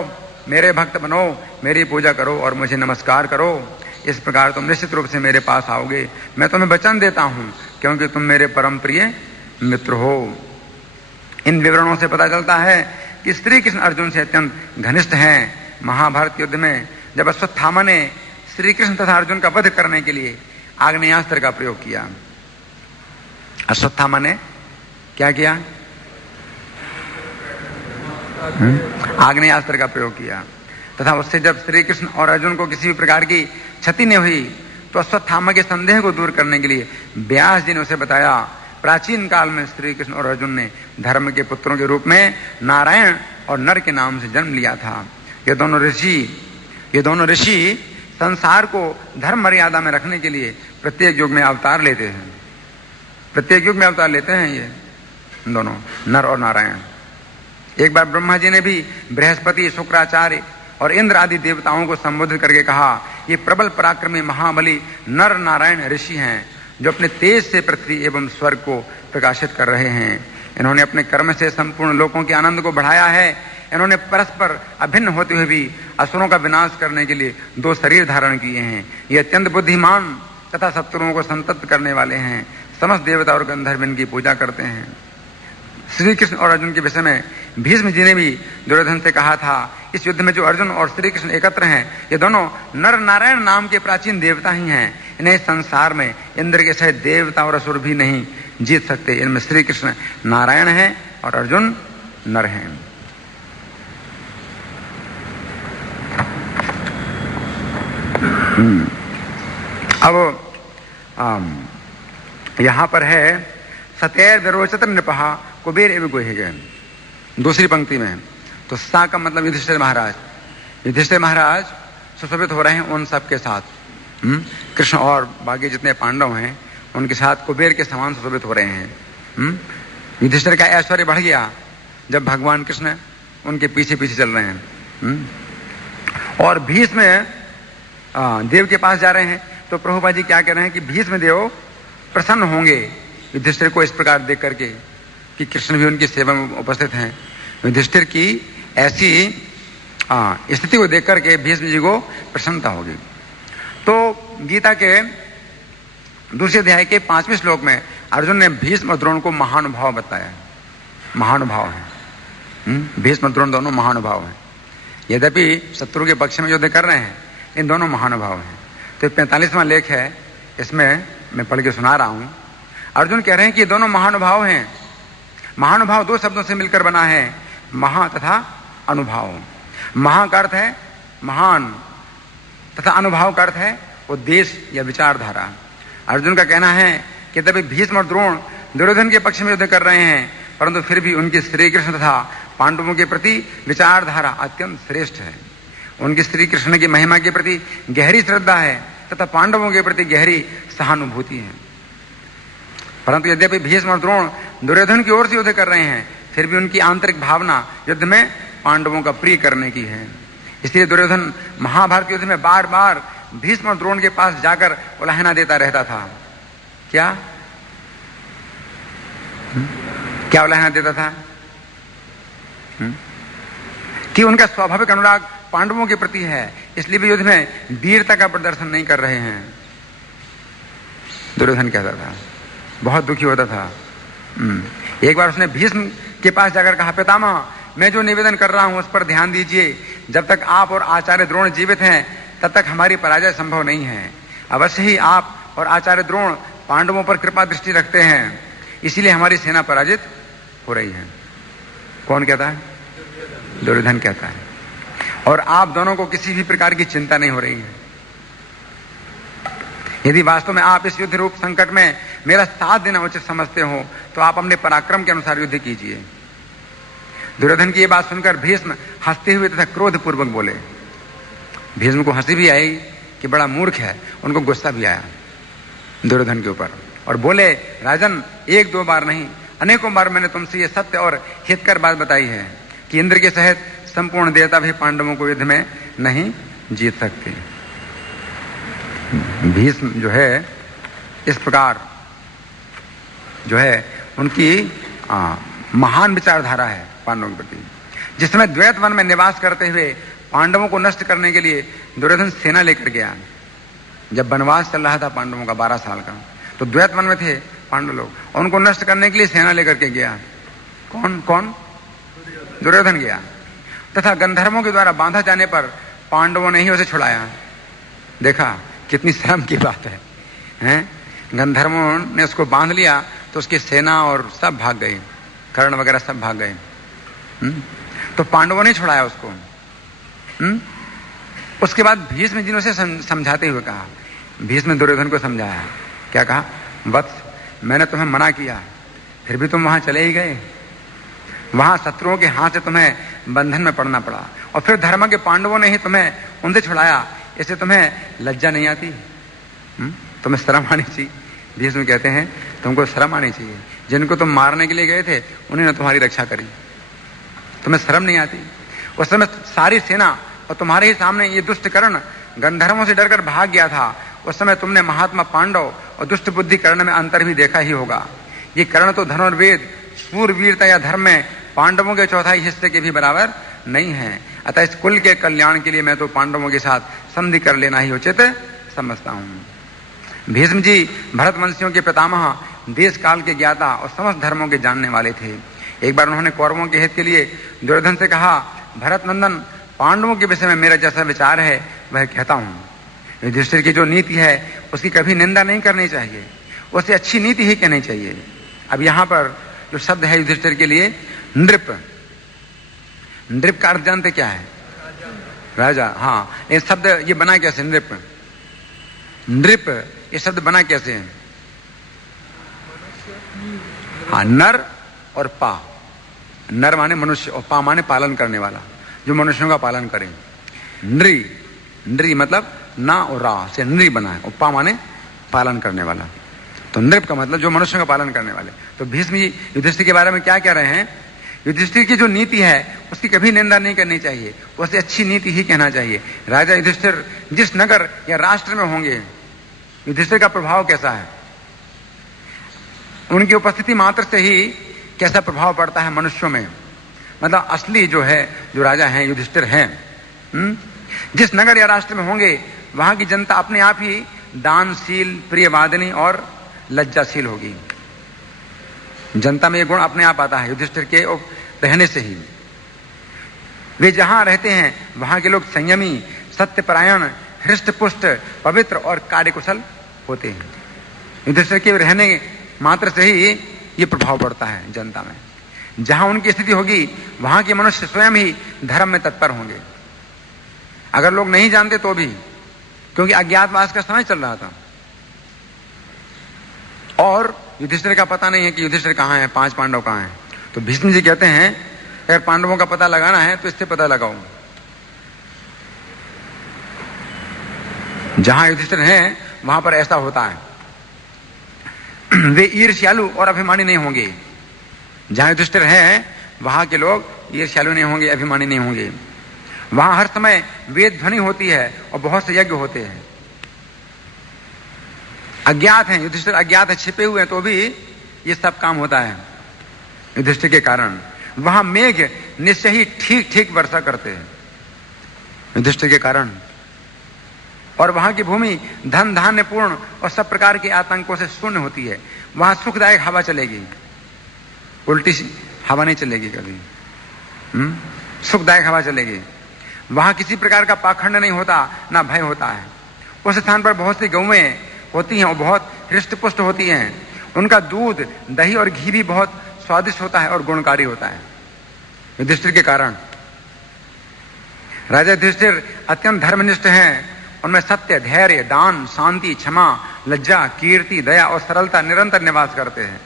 मेरे भक्त बनो, मेरी पूजा करो और मुझे नमस्कार करो। इस प्रकार तुम निश्चित रूप से मेरे पास आओगे। मैं तुम्हें वचन देता हूं क्योंकि तुम मेरे परम प्रिय मित्र हो। इन विवरणों से पता चलता है कि श्री कृष्ण अर्जुन से अत्यंत घनिष्ठ हैं। महाभारत युद्ध में जब अश्वत्थामा ने श्री कृष्ण तथा अर्जुन का वध करने के लिए आग्नेयास्त्र का प्रयोग किया, अश्वत्थामा ने क्या किया? आग्नेयास्त्र का प्रयोग किया तथा उससे जब श्री कृष्ण और अर्जुन को किसी भी प्रकार की क्षति नहीं हुई तो अश्वत्थामा के संदेह को दूर करने के लिए व्यास जी ने उसे बताया, प्राचीन काल में श्री कृष्ण और अर्जुन ने धर्म के पुत्रों के रूप में नारायण और नर के नाम से जन्म लिया था। ये दोनों ऋषि संसार को धर्म मर्यादा में रखने के लिए प्रत्येक युग में अवतार लेते हैं। प्रत्येक युग में अवतार लेते हैं ये दोनों, नर और नारायण। एक बार ब्रह्मा जी ने भी बृहस्पति, शुक्राचार्य और इंद्र आदि देवताओं को संबोधित करके कहा, ये प्रबल पराक्रमी महाबली नर नारायण ऋषि हैं जो अपने तेज से पृथ्वी एवं स्वर्ग को प्रकाशित कर रहे हैं। इन्होंने अपने कर्म से संपूर्ण लोकों के आनंद को बढ़ाया है। इन्होंने परस्पर अभिन्न होते हुए भी असुरों का विनाश करने के लिए 2 शरीर धारण किए हैं। ये अत्यंत बुद्धिमान तथा शत्रुओं को संतप्त करने वाले हैं। समस्त देवता और गंधर्व इनकी पूजा करते हैं। श्री कृष्ण और अर्जुन के विषय में भीष्म जी ने भी दुर्योधन से कहा था, इस युद्ध में जो अर्जुन और श्री कृष्ण एकत्र हैं, ये दोनों नर नारायण नाम के प्राचीन देवता ही हैं। इन्हें संसार में इंद्र के सहित देवता और असुर भी नहीं जीत सकते। इनमें श्री कृष्ण नारायण हैं और अर्जुन नर हैं। अब यहां पर है, सतैर विरोचत नृपहा कुबेर एवं गुह्य, दूसरी पंक्ति में। तो सा का मतलब युधिष्ठिर महाराज। युधिष्ठिर महाराज सुशोभित हो रहे हैं उन सब के साथ। कृष्ण और बाकी जितने पांडव हैं उनके साथ कुबेर के समान सुशोभित हो रहे हैं। युधिष्ठिर का ऐश्वर्य बढ़ गया जब भगवान कृष्ण उनके पीछे पीछे चल रहे हैं। और भीष्म देव के पास जा रहे हैं तो प्रभुपाद जी क्या कह रहे हैं कि भीष्म देव प्रसन्न होंगे युधिष्ठिर को इस प्रकार देख करके कि कृष्ण भी उनकी सेवा में उपस्थित हैं। युधिष्ठिर की ऐसी स्थिति को देख करके भीष्म जी को प्रसन्नता होगी। तो गीता के दूसरे अध्याय के 5वें श्लोक में अर्जुन ने भीष्म और द्रोण को महानुभाव बताया। महानुभाव है, भीष्म और द्रोण दोनों महानुभाव हैं। यद्यपि शत्रु के पक्ष में युद्ध कर रहे हैं, इन दोनों महानुभाव हैं। तो 45वां लेख है, इसमें मैं पढ़ के सुना रहा हूं। अर्जुन कह रहे हैं कि दोनों महानुभाव हैं। महानुभाव 2 शब्दों से मिलकर बना है, महा तथा अनुभव। महा का अर्थ है महान तथा अनुभव का अर्थ है उद्देश्य या विचारधारा। अर्जुन का कहना है कि यद्यपि भीष्म और द्रोण दुर्योधन के पक्ष में युद्ध कर रहे हैं, परंतु फिर भी उनकी श्री कृष्ण तथा पांडवों के प्रति विचारधारा अत्यंत श्रेष्ठ है। उनकी श्री कृष्ण की महिमा के प्रति गहरी श्रद्धा है तथा पांडवों के प्रति गहरी सहानुभूति है। परंतु यद्यपि भीष्म और द्रोण दुर्योधन की ओर से युद्ध कर रहे हैं, फिर भी उनकी आंतरिक भावना युद्ध में पांडवों का प्रिय करने की है। इसलिए दुर्योधन महाभारत युद्ध में बार बार भीष्म और द्रोण के पास जाकर उलाहना देता रहता था। क्या क्या उलाहना देता था? कि उनका स्वाभाविक अनुराग पांडवों के प्रति है, इसलिए भी युद्ध में वीरता का प्रदर्शन नहीं कर रहे हैं। दुर्योधन कहता था, बहुत दुखी होता था। एक बार उसने भीष्म के पास जाकर कहा, पितामह मैं जो निवेदन कर रहा हूं उस पर ध्यान दीजिए। जब तक आप और आचार्य द्रोण जीवित हैं तब तक हमारी पराजय संभव नहीं है। अवश्य ही आप और आचार्य द्रोण पांडवों पर कृपा दृष्टि रखते हैं। इसीलिए हमारी सेना पराजित हो रही है। कौन कहता है? दुर्योधन कहता है। और आप दोनों को किसी भी प्रकार की चिंता नहीं हो रही है। यदि वास्तव में आप इस युद्ध रूप संकट में मेरा साथ देना उचित समझते हो तो आप अपने पराक्रम के अनुसार युद्ध कीजिए। दुर्योधन की यह बात सुनकर भीष्म हंसते हुए तथा क्रोधपूर्वक बोले। भीष्म को हंसी भी आई कि बड़ा मूर्ख है, उनको गुस्सा भी आया दुर्योधन के ऊपर, और बोले, राजन, एक दो बार नहीं, अनेकों बार मैंने तुमसे ये सत्य और हितकर बात बताई है कि इंद्र के सहित संपूर्ण देवता भी पांडवों को युद्ध में नहीं जीत सकते। भीष्म जो है इस प्रकार जो है उनकी महान विचारधारा है पांडवों के प्रति। जिस समय द्वैत वन में निवास करते हुए पांडवों को नष्ट करने के लिए दुर्योधन सेना लेकर गया, जब वनवास चल रहा था पांडवों का 12 साल का, तो द्वैत वन में थे पांडव लोग, और उनको नष्ट करने के लिए सेना लेकर के गया। कौन? दुर्योधन गया, तथा गंधर्वों के द्वारा बांधा जाने पर पांडवों ने ही उसे छुड़ाया। देखा कितनी शर्म की बात है, हैं? गंधर्वों ने उसको बांध लिया तो उसकी सेना और सब भाग गए, कर्ण वगैरह सब भाग गए। तो पांडवों ने छुड़ाया उसको। उसके बाद भीष्म जी ने उसे समझाते हुए कहा, भीष्म ने दुर्योधन को समझाया, क्या कहा? वत्स, मैंने तुम्हें मना किया, फिर भी तुम वहां चले ही गए। वहां शत्रुओं के हाथ से तुम्हें बंधन में पड़ना पड़ा, और फिर धर्म के पांडवों ने ही तुम्हें उनसे छुड़ाया। इससे तुम्हें लज्जा नहीं आती? तुम्हें शर्म आनी चाहिए। भीष्म कहते हैं तुमको शर्म आनी चाहिए। जिनको तुम मारने के लिए गए थे उन्होंने तुम्हारी रक्षा करी, तुम्हें शर्म नहीं आती? उस समय सारी सेना और तुम्हारे ही सामने ये दुष्ट कर्ण गंधर्वों से डरकर भाग गया था। उस समय तुमने महात्मा पांडव और दुष्ट बुद्धि कर्ण में अंतर भी देखा ही होगा। ये कर्ण तो धनुर्वेद, शूरवीरता या धर्म में पांडवों के चौथाई हिस्से के भी बराबर नहीं है। अतः इस कुल के कल्याण के लिए मैं तो पांडवों के साथ संधि कर लेना ही उचित समझता हूं। भीष्म जी भरतवंशियों के पितामह, देश काल के ज्ञाता और समस्त धर्मों के जानने वाले थे। एक बार उन्होंने कौरवों के हित के लिए दुर्योधन से कहा, भरत नंदन, पांडवों के विषय में मेरा जैसा विचार है वह कहता हूं। युधिष्ठिर की जो नीति है उसकी कभी निंदा नहीं करनी चाहिए, उसे अच्छी नीति ही कहनी चाहिए। अब यहां पर जो शब्द है युधिष्ठिर के लिए, नृप, नृप का अर्थ जानते क्या है? राजा। हाँ, ये शब्द ये बना कैसे? नृप, नृप ये शब्द बना कैसे है? हाँ, नर और पा। नर माने मनुष्य और पा माने पालन करने वाला, जो मनुष्यों का पालन करे। नृ, नृ मतलब ना और रा से नृ बना है, और पा माने पालन करने वाला। तो नृप का मतलब जो मनुष्यों का पालन करने वाले। तो भीष्म जी युधिष्ठिर के बारे में क्या कह रहे हैं? युधिष्ठिर की जो नीति है उसकी कभी निंदा नहीं करनी चाहिए, उसे अच्छी नीति ही कहना चाहिए। राजा युधिष्ठिर जिस नगर या राष्ट्र में होंगे, युधिष्ठिर का प्रभाव कैसा है? उनकी उपस्थिति मात्र से ही कैसा प्रभाव पड़ता है मनुष्यों में। मतलब असली जो है, जो राजा हैं युधिष्ठिर हैं। जिस नगर या राष्ट्र में होंगे वहां की जनता अपने आप ही दानशील, प्रियवादिनी और लज्जाशील होगी। जनता में ये गुण अपने आप आता है युधिष्ठिर के रहने से ही। वे जहां रहते हैं वहां के लोग संयमी, सत्यपरायण, हृष्टपुष्ट, पवित्र और कार्यकुशल होते हैं। युधिष्ठिर के रहने मात्र से ही ये प्रभाव पड़ता है जनता में। जहां उनकी स्थिति होगी वहां के मनुष्य स्वयं ही धर्म में तत्पर होंगे, अगर लोग नहीं जानते तो भी, क्योंकि अज्ञातवास का समय चल रहा था और युधिष्ठिर का पता नहीं है कि युधिष्ठिर कहां है, 5 पांडव कहां हैं। तो भीष्म जी कहते हैं अगर पांडवों का पता लगाना है तो इससे पता लगाओ। जहां युधिष्ठिर हैं वहां पर ऐसा होता है, वे ईर्ष्यालु और अभिमानी नहीं होंगे। जहां युधिष्ठिर हैं वहां के लोग ईर्ष्यालु नहीं होंगे, अभिमानी नहीं होंगे। वहां हर समय वेद ध्वनि होती है और बहुत से यज्ञ होते हैं। अज्ञात हैं, युधिष्ठिर अज्ञात है, छिपे हुए हैं, तो भी ये सब काम होता है युधिष्ठिर के कारण। वहां मेघ निश्चय ही ठीक ठीक वर्षा करते हैं युधिष्ठिर के कारण। और वहां की भूमि धन धान्य पूर्ण और सब प्रकार के आतंकों से शून्य होती है। वहां सुखदायक हवा चलेगी, उल्टी हवा नहीं चलेगी कभी। सुखदायक हवा चलेगी। वहां किसी प्रकार का पाखंड नहीं होता, ना भय होता है। उस स्थान पर बहुत सी गौएं होती हैं और बहुत हृष्ट पुष्ट होती हैं। उनका दूध, दही और घी भी बहुत स्वादिष्ट होता है और गुणकारी होता है। युधिष्ठिर के कारण राजा युधिष्ठिर अत्यंत धर्मनिष्ठ हैं। उनमें सत्य, धैर्य, दान, शांति, क्षमा, लज्जा, कीर्ति, दया और सरलता निरंतर निवास करते हैं।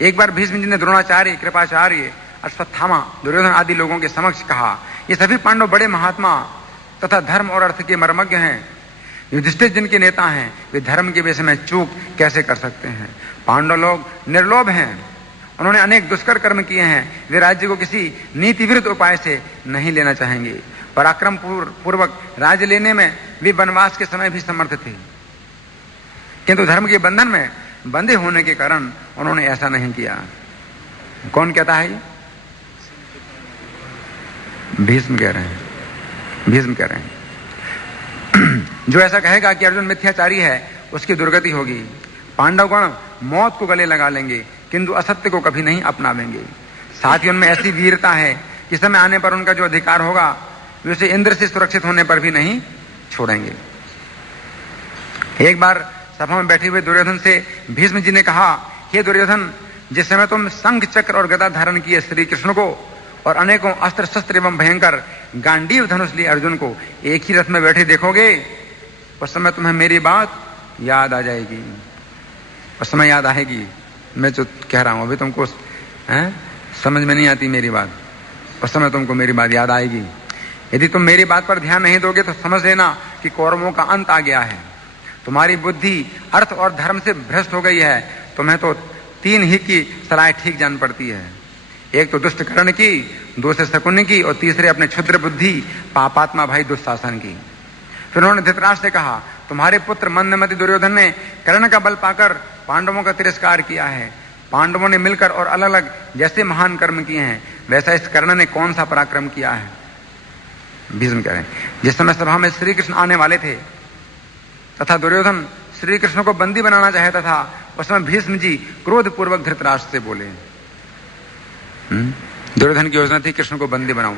एक बार भीष्म जी ने द्रोणाचार्य, कृपाचार्य, अश्वत्थामा, दुर्योधन आदि लोगों के समक्ष कहा, ये सभी पांडव बड़े महात्मा तथा धर्म और अर्थ के मर्मज्ञ हैं। युधिष्ठिर जिनके नेता हैं, वे धर्म के विषय में चूक कैसे कर सकते हैं? पांडव लोग निर्लोभ हैं, उन्होंने अनेक दुष्कर कर्म किए हैं। वे राज्य को किसी नीति विरुद्ध उपाय से नहीं लेना चाहेंगे। पराक्रम पूर्वक राज्य लेने में वे वनवास के समय भी समर्थ थे, किंतु धर्म के बंधन में बंधे होने के कारण उन्होंने ऐसा नहीं किया। कौन कहता है ये? भीष्म कह रहे हैं। भीष्म कह रहे हैं जो ऐसा कहेगा कि अर्जुन मिथ्याचारी है, उसकी दुर्गति होगी। पांडवगण मौत को गले लगा लेंगे, किंतु असत्य को कभी नहीं अपनावेंगे। साथ ही उनमें ऐसी वीरता है कि समय आने पर उनका जो अधिकार होगा वे उसे इंद्र से सुरक्षित होने पर भी नहीं छोड़ेंगे। एक बार सभा में बैठे हुए दुर्योधन से भीष्म जी ने कहा, हे दुर्योधन, जिस समय तुम शंख, चक्र और गदा धारण किए श्री कृष्ण को और अनेकों अस्त्र शस्त्र एवं भयंकर गांडीव धनुष लिए अर्जुन को एक ही रथ में बैठे देखोगे, उस समय तुम्हें मेरी बात याद आ जाएगी। उस समय याद आएगी मैं जो कह रहा हूं, अभी तुमको समझ में नहीं आती मेरी बात, उस समय तुमको मेरी बात याद आएगी। यदि तुम मेरी बात पर ध्यान नहीं दोगे तो समझ लेना कि कौरवों का अंत आ गया है। तुम्हारी बुद्धि अर्थ और धर्म से भ्रष्ट हो गई है। तुम्हें तो तीन ही की सलाह ठीक जान पड़ती है, एक तो दुष्ट कर्ण की, दूसरे शकुनि की और तीसरे अपने क्षुद्र बुद्धि पापात्मा भाई दुशासन की। फिर उन्होंने धृतराष्ट्र से कहा, तुम्हारे पुत्र मंदमति दुर्योधन ने कर्ण का बल पाकर पांडवों का तिरस्कार किया है। पांडवों ने मिलकर और अलग अलग जैसे महान कर्म किए हैं, वैसा इस कर्ण ने कौन सा पराक्रम किया है? भीष्म कह रहे हैं, जिस समय सभा में श्री कृष्ण आने वाले थे तथा दुर्योधन श्री कृष्ण को बंदी बनाना चाहता था, उस समय भीष्म जी क्रोध पूर्वक धृतराष्ट्र से बोले। दुर्योधन की योजना थी कृष्ण को बंदी बनाऊं,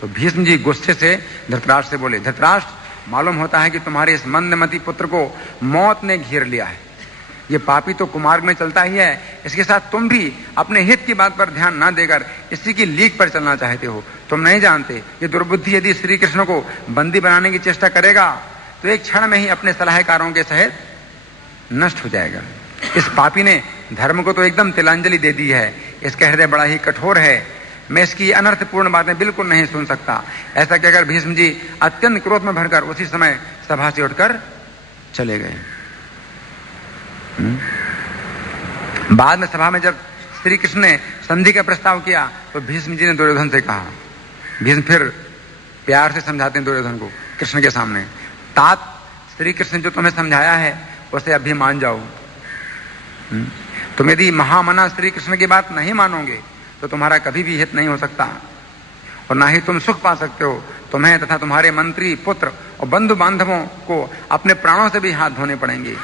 तो भीष्म जी गुस्से से धृतराष्ट्र से बोले, धृतराष्ट्र, मालूम होता है कि तुम्हारे इस मंदमती पुत्र को मौत ने घेर लिया है। ये पापी तो कुमार्ग में चलता ही है, इसके साथ तुम भी अपने हित की बात पर ध्यान न देकर इसी की लीक पर चलना चाहते हो। तुम नहीं जानते ये दुर्बुद्धि यदि श्री कृष्ण को बंदी बनाने की चेष्टा करेगा तो एक क्षण में ही अपने सलाहकारों के सहित नष्ट हो जाएगा। इस पापी ने धर्म को तो एकदम तिलांजलि दे दी है, इसका हृदय बड़ा ही कठोर है, मैं इसकी अनर्थपूर्ण बातें बिल्कुल नहीं सुन सकता। ऐसा कहकर भीष्म जी अत्यंत क्रोध में भरकर उसी समय सभा से उठकर चले गए। बाद में सभा में जब श्री कृष्ण ने संधि का प्रस्ताव किया तो भीष्म जी ने दुर्योधन से कहा, भीष्म फिर प्यार से समझाते हैं दुर्योधन को कृष्ण के सामने, तात, श्री कृष्ण जो तुम्हें समझाया है उसे अभी मान जाओ। तुम यदि महामना श्री कृष्ण की बात नहीं मानोगे तो तुम्हारा कभी भी हित नहीं हो सकता और ना ही तुम सुख पा सकते हो। तुम्हें तथा तुम्हारे मंत्री, पुत्र और बंधु बांधवों को अपने प्राणों से भी हाथ धोने पड़ेंगे।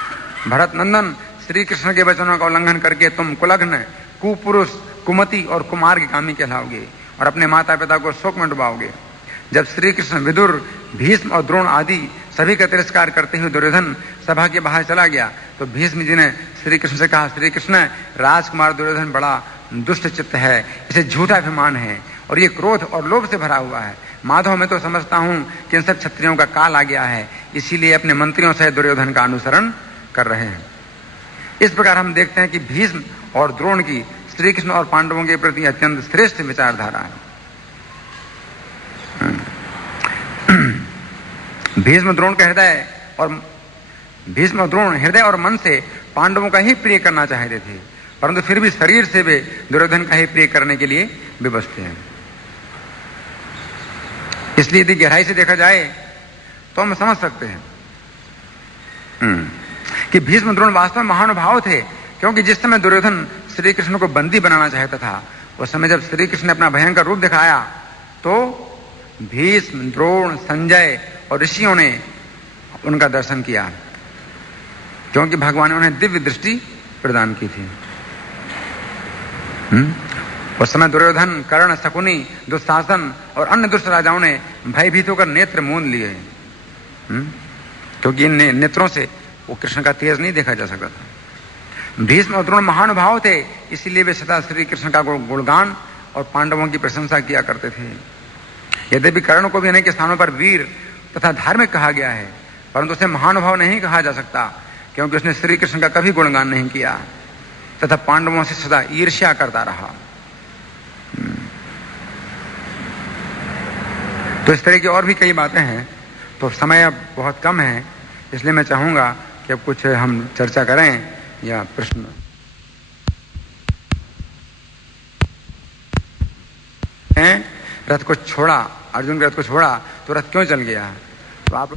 भरत नंदन, श्री कृष्ण के वचनों का उल्लंघन करके तुम कुलग्न, कुपुरुष, कुमति और कुमार्गगामी कहलाओगे और अपने माता पिता को शोक में डुबाओगे। जब श्री कृष्ण, विदुर, भीष्म और द्रोण आदि सभी का तिरस्कार करते हुए दुर्योधन सभा के बाहर चला गया तो भीष्म जी ने श्री कृष्ण से कहा, श्री कृष्ण, राजकुमार दुर्योधन बड़ा दुष्ट चित्त है, इसे झूठा अभिमान है और ये क्रोध और लोभ से भरा हुआ है। माधव, मैं तो समझता हूं कि इन सब क्षत्रियों का काल आ गया है, इसीलिए अपने मंत्रियों से दुर्योधन का अनुसरण कर रहे हैं। इस प्रकार हम देखते हैं कि भीष्म और द्रोण की श्री कृष्ण और पांडवों के प्रति अत्यंत श्रेष्ठ विचारधारा है। भीष्म द्रोण हृदय और मन से पांडवों का ही प्रिय करना चाहते थे, परंतु फिर भी शरीर से वे दुर्योधन का ही प्रिय करने के लिए विवश थे। इसलिए यदि गहराई से देखा जाए तो हम समझ सकते हैं कि भीष्म द्रोण वास्तव में महानुभाव थे, क्योंकि जिस समय दुर्योधन श्री कृष्ण को बंदी बनाना चाहता था उस समय जब श्री कृष्ण ने अपना भयंकर रूप दिखाया तो भीष्म, द्रोण, संजय और ऋषियों ने उनका दर्शन किया, क्योंकि भगवान ने उन्हें दिव्य दृष्टि प्रदान की थी। उस समय दुर्योधन, कर्ण, शकुनि, दुशासन और अन्य दुष्ट राजाओं ने भयभीत होकर नेत्र मूंद लिए, क्योंकि इन नेत्रों से वो कृष्ण का तेज नहीं देखा जा सकता था। भीष्म और द्रोण महानुभाव थे, इसीलिए वे सदा श्री कृष्ण का गुणगान और पांडवों की प्रशंसा किया करते थे। यद्यपि कर्ण को भी अनेक स्थानों पर वीर तथा धार्मिक कहा गया है, परंतु उसे महानुभाव नहीं कहा जा सकता, क्योंकि उसने श्री कृष्ण का कभी गुणगान नहीं किया तथा पांडवों से सदा ईर्ष्या करता रहा। तो इस तरह की और भी कई बातें हैं, तो समय अब बहुत कम है, इसलिए मैं चाहूंगा कि अब कुछ हम चर्चा करें या प्रश्न। रथ को छोड़ा, अर्जुन के रथ को छोड़ा तो रथ क्यों चल गया? तो आप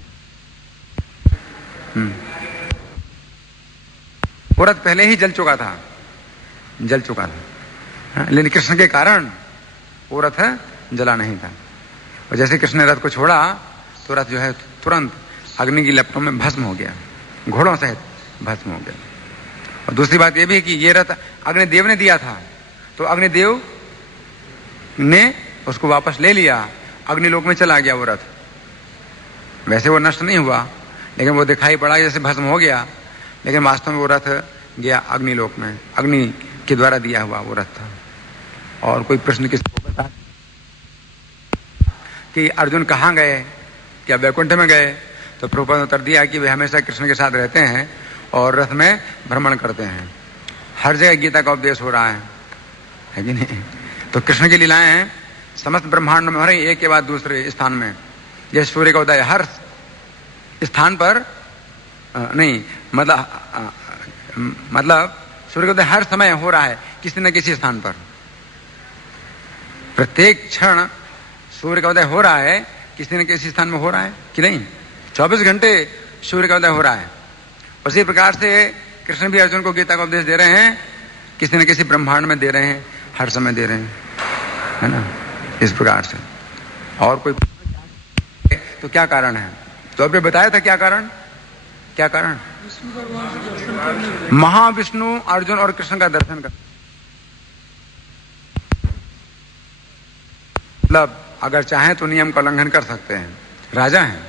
वो रथ पहले ही जल चुका था, लेकिन कृष्ण के कारण वो रथ जला नहीं था। और जैसे कृष्ण ने रथ को छोड़ा तो रथ जो है तुरंत अग्नि की लपटों में भस्म हो गया, घोड़ों सहित भस्म हो गया। और दूसरी बात यह भी है कि ये रथ अग्निदेव ने दिया था, तो अग्निदेव ने उसको वापस ले लिया, अग्निलोक में चला गया वो रथ। वैसे वो नष्ट नहीं हुआ, लेकिन वो दिखाई पड़ा जैसे भस्म हो गया, लेकिन वास्तव में वो रथ गया अग्निलोक में, अग्नि के द्वारा दिया हुआ वो रथ था। और कोई प्रश्न किसको बता कि अर्जुन कहाँ गए, क्या वैकुंठ में गए? तो प्रभुपाद ने उत्तर दिया कि वे हमेशा कृष्ण के साथ रहते हैं और रथ में भ्रमण करते हैं। हर जगह गीता का उपदेश हो रहा है कि नहीं? तो कृष्ण की लीलाएं हैं समस्त ब्रह्मांड में हो रही, एक के बाद दूसरे स्थान में। जैसे सूर्य का उदय हर स्थान पर नहीं, मतलब सूर्य का उदय हर समय हो रहा है किसी न किसी स्थान पर। प्रत्येक क्षण सूर्य का उदय हो रहा है, किसी न किसी स्थान में हो रहा है कि नहीं? 24 घंटे सूर्य का उदय हो रहा है। उसी प्रकार से कृष्ण भी अर्जुन को गीता का उपदेश दे रहे हैं, किसी न किसी ब्रह्मांड में दे रहे हैं, हर समय दे रहे हैं, है ना? इस प्रकार से। और कोई तो क्या कारण है? तो आपने बताया था क्या कारण, क्या कारण? महाविष्णु अर्जुन और कृष्ण का दर्शन कर, मतलब अगर चाहे तो नियम का उल्लंघन कर सकते हैं। राजा हैं,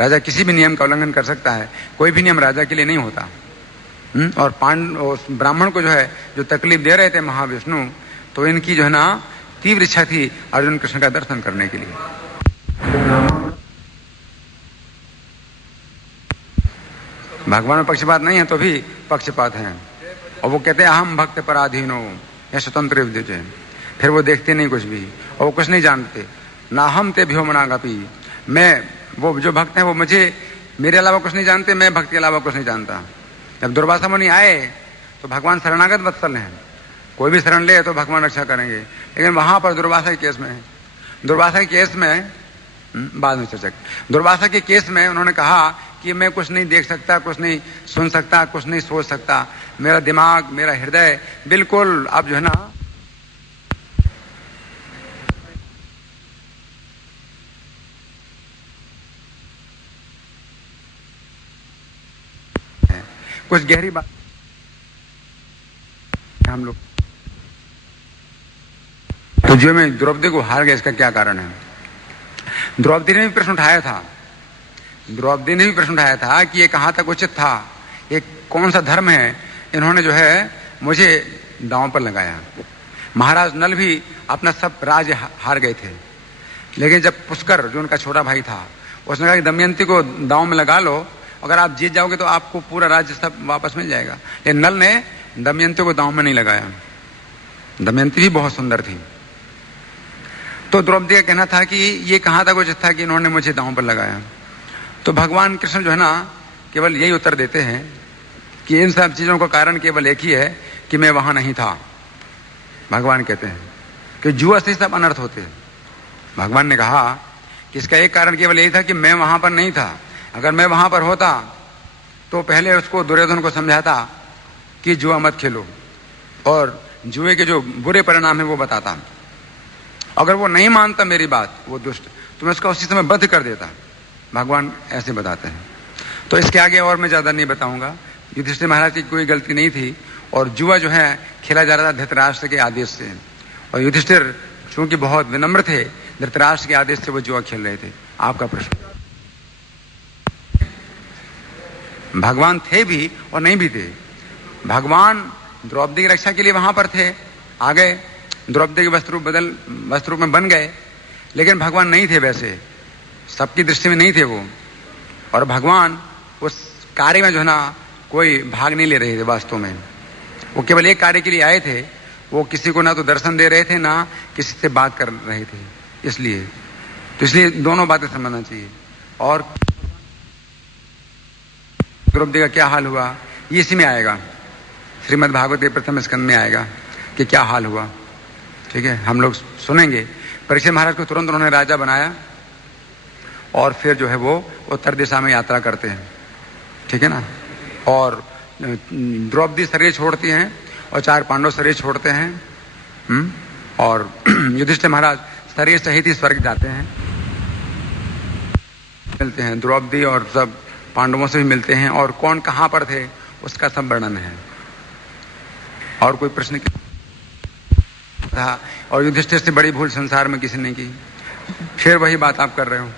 राजा किसी भी नियम का उल्लंघन कर सकता है, कोई भी नियम राजा के लिए नहीं होता। और ब्राह्मण को जो है जो तकलीफ दे रहे थे महाविष्णु, तो इनकी जो है ना तीव्र इच्छा थी अर्जुन कृष्ण का दर्शन करने के लिए। भगवान में पक्षपात नहीं है तो भी पक्षपात है, और वो कहते हैं हम भक्त पराधीनो या स्वतंत्र विद्युत। फिर वो देखते नहीं कुछ भी, और वो कुछ नहीं जानते। ना हम ते भ्यो मनागपि, मैं वो जो भक्त हैं वो मुझे, मेरे अलावा कुछ नहीं जानते, मैं भक्त के अलावा कुछ नहीं जानता। जब दुर्वासा मुनि आए तो भगवान शरणागत वत्सल हैं, कोई भी शरण ले तो भगवान रक्षा करेंगे। लेकिन वहां पर दुर्वासा के केस में, दुर्वासा के केस में बाद में चर्चा, दुर्वासा के केस में उन्होंने कहा कि मैं कुछ नहीं देख सकता, कुछ नहीं सुन सकता, कुछ नहीं सोच सकता, मेरा दिमाग, मेरा हृदय बिल्कुल अब जो है ना कुछ गहरी बात हम लोग। तो जो मैं द्रौपदी को हार गया, इसका क्या कारण है? द्रौपदी ने भी प्रश्न उठाया था, द्रौपदी ने भी प्रश्न उठाया था कि ये कहां तक उचित था, ये कौन सा धर्म है, इन्होंने जो है मुझे दांव पर लगाया। महाराज नल भी अपना सब राज्य हार गए थे, लेकिन जब पुष्कर जो उनका छोटा भाई था, उसने कहा कि दमयंती को दांव में लगा लो, अगर आप जीत जाओगे तो आपको पूरा राज्य सब वापस मिल जाएगा। लेकिन नल ने दमयंती को दांव में नहीं लगाया। दमयंती भी बहुत सुंदर थी। तो द्रौपदी का कहना था कि ये कहां तक उचित था कि इन्होंने मुझे दांव पर लगाया। तो भगवान कृष्ण जो है ना केवल यही उत्तर देते हैं कि इन सब चीजों का कारण केवल एक ही है कि मैं वहां नहीं था। भगवान कहते हैं कि जुआ से सब अनर्थ होते हैं। भगवान ने कहा कि इसका एक कारण केवल यही था कि मैं वहां पर नहीं था। अगर मैं वहां पर होता तो पहले उसको, दुर्योधन को समझाता कि जुआ मत खेलो और जुए के जो बुरे परिणाम है वो बताता। अगर वो नहीं मानता मेरी बात, वो दुष्ट, तो मैं उसका उसी समय बंद कर देता। भगवान ऐसे बताते हैं। तो इसके आगे और मैं ज्यादा नहीं बताऊंगा। युधिष्ठिर महाराज की कोई गलती नहीं थी, और जुआ जो है खेला जा रहा था धृतराष्ट्र के आदेश से, और युधिष्ठिर चूंकि बहुत विनम्र थे, धृतराष्ट्र के आदेश से वो जुआ खेल रहे थे। आपका प्रश्न? भगवान थे भी और नहीं भी थे। भगवान द्रौपदी की रक्षा के लिए वहां पर थे, आ गए, द्रौपदी के वस्त्र रूप में बन गए, लेकिन भगवान नहीं थे, वैसे सबकी दृष्टि में नहीं थे वो। और भगवान उस कार्य में जो है ना कोई भाग नहीं ले रहे थे वास्तव में। वो केवल एक कार्य के लिए आए थे, वो किसी को ना तो दर्शन दे रहे थे ना किसी से बात कर रहे थे। इसलिए दोनों बातें समझना चाहिए। और द्रौपदी का क्या हाल हुआ ये इसी में आएगा, श्रीमद् भागवत के प्रथम स्कंद में आएगा कि क्या हाल हुआ। ठीक है, हम लोग सुनेंगे। परीक्षित महाराज को तुरंत उन्होंने राजा बनाया और फिर जो है वो उत्तर दिशा में यात्रा करते हैं। ठीक है ना, और द्रौपदी शरीर छोड़ती हैं और 4 पांडव शरीर छोड़ते हैं। और युधिष्ठिर महाराज शरीर सहित ही स्वर्ग जाते हैं, मिलते हैं द्रौपदी और सब पांडवों से भी मिलते हैं, और कौन कहां पर थे उसका सब वर्णन है। और कोई प्रश्न था, और युधिष्ठिर से बड़ी भूल संसार में किसी ने की। फिर वही बात आप कर रहे हो,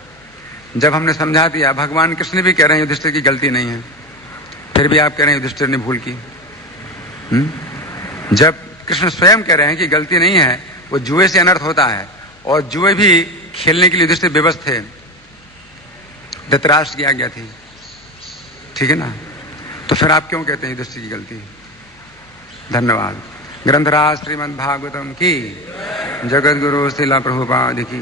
जब हमने समझा दिया, भगवान कृष्ण भी कह रहे हैं युधिष्ठिर की गलती नहीं है, फिर भी आप कह रहे हैं युधिष्ठिर ने भूल की। जब कृष्ण स्वयं कह रहे हैं कि गलती नहीं है, वो जुए से अनर्थ होता है, और जुए भी खेलने के लिए युधिष्ठिर विवश थे, धृतराष्ट्र की आज्ञा थी। ठीक है ना, तो फिर आप क्यों कहते हैं युधिष्ठिर की गलती। धन्यवाद। ग्रंथराज श्रीमद् भागवतम की, जगत गुरु श्रीला प्रभुपाद की।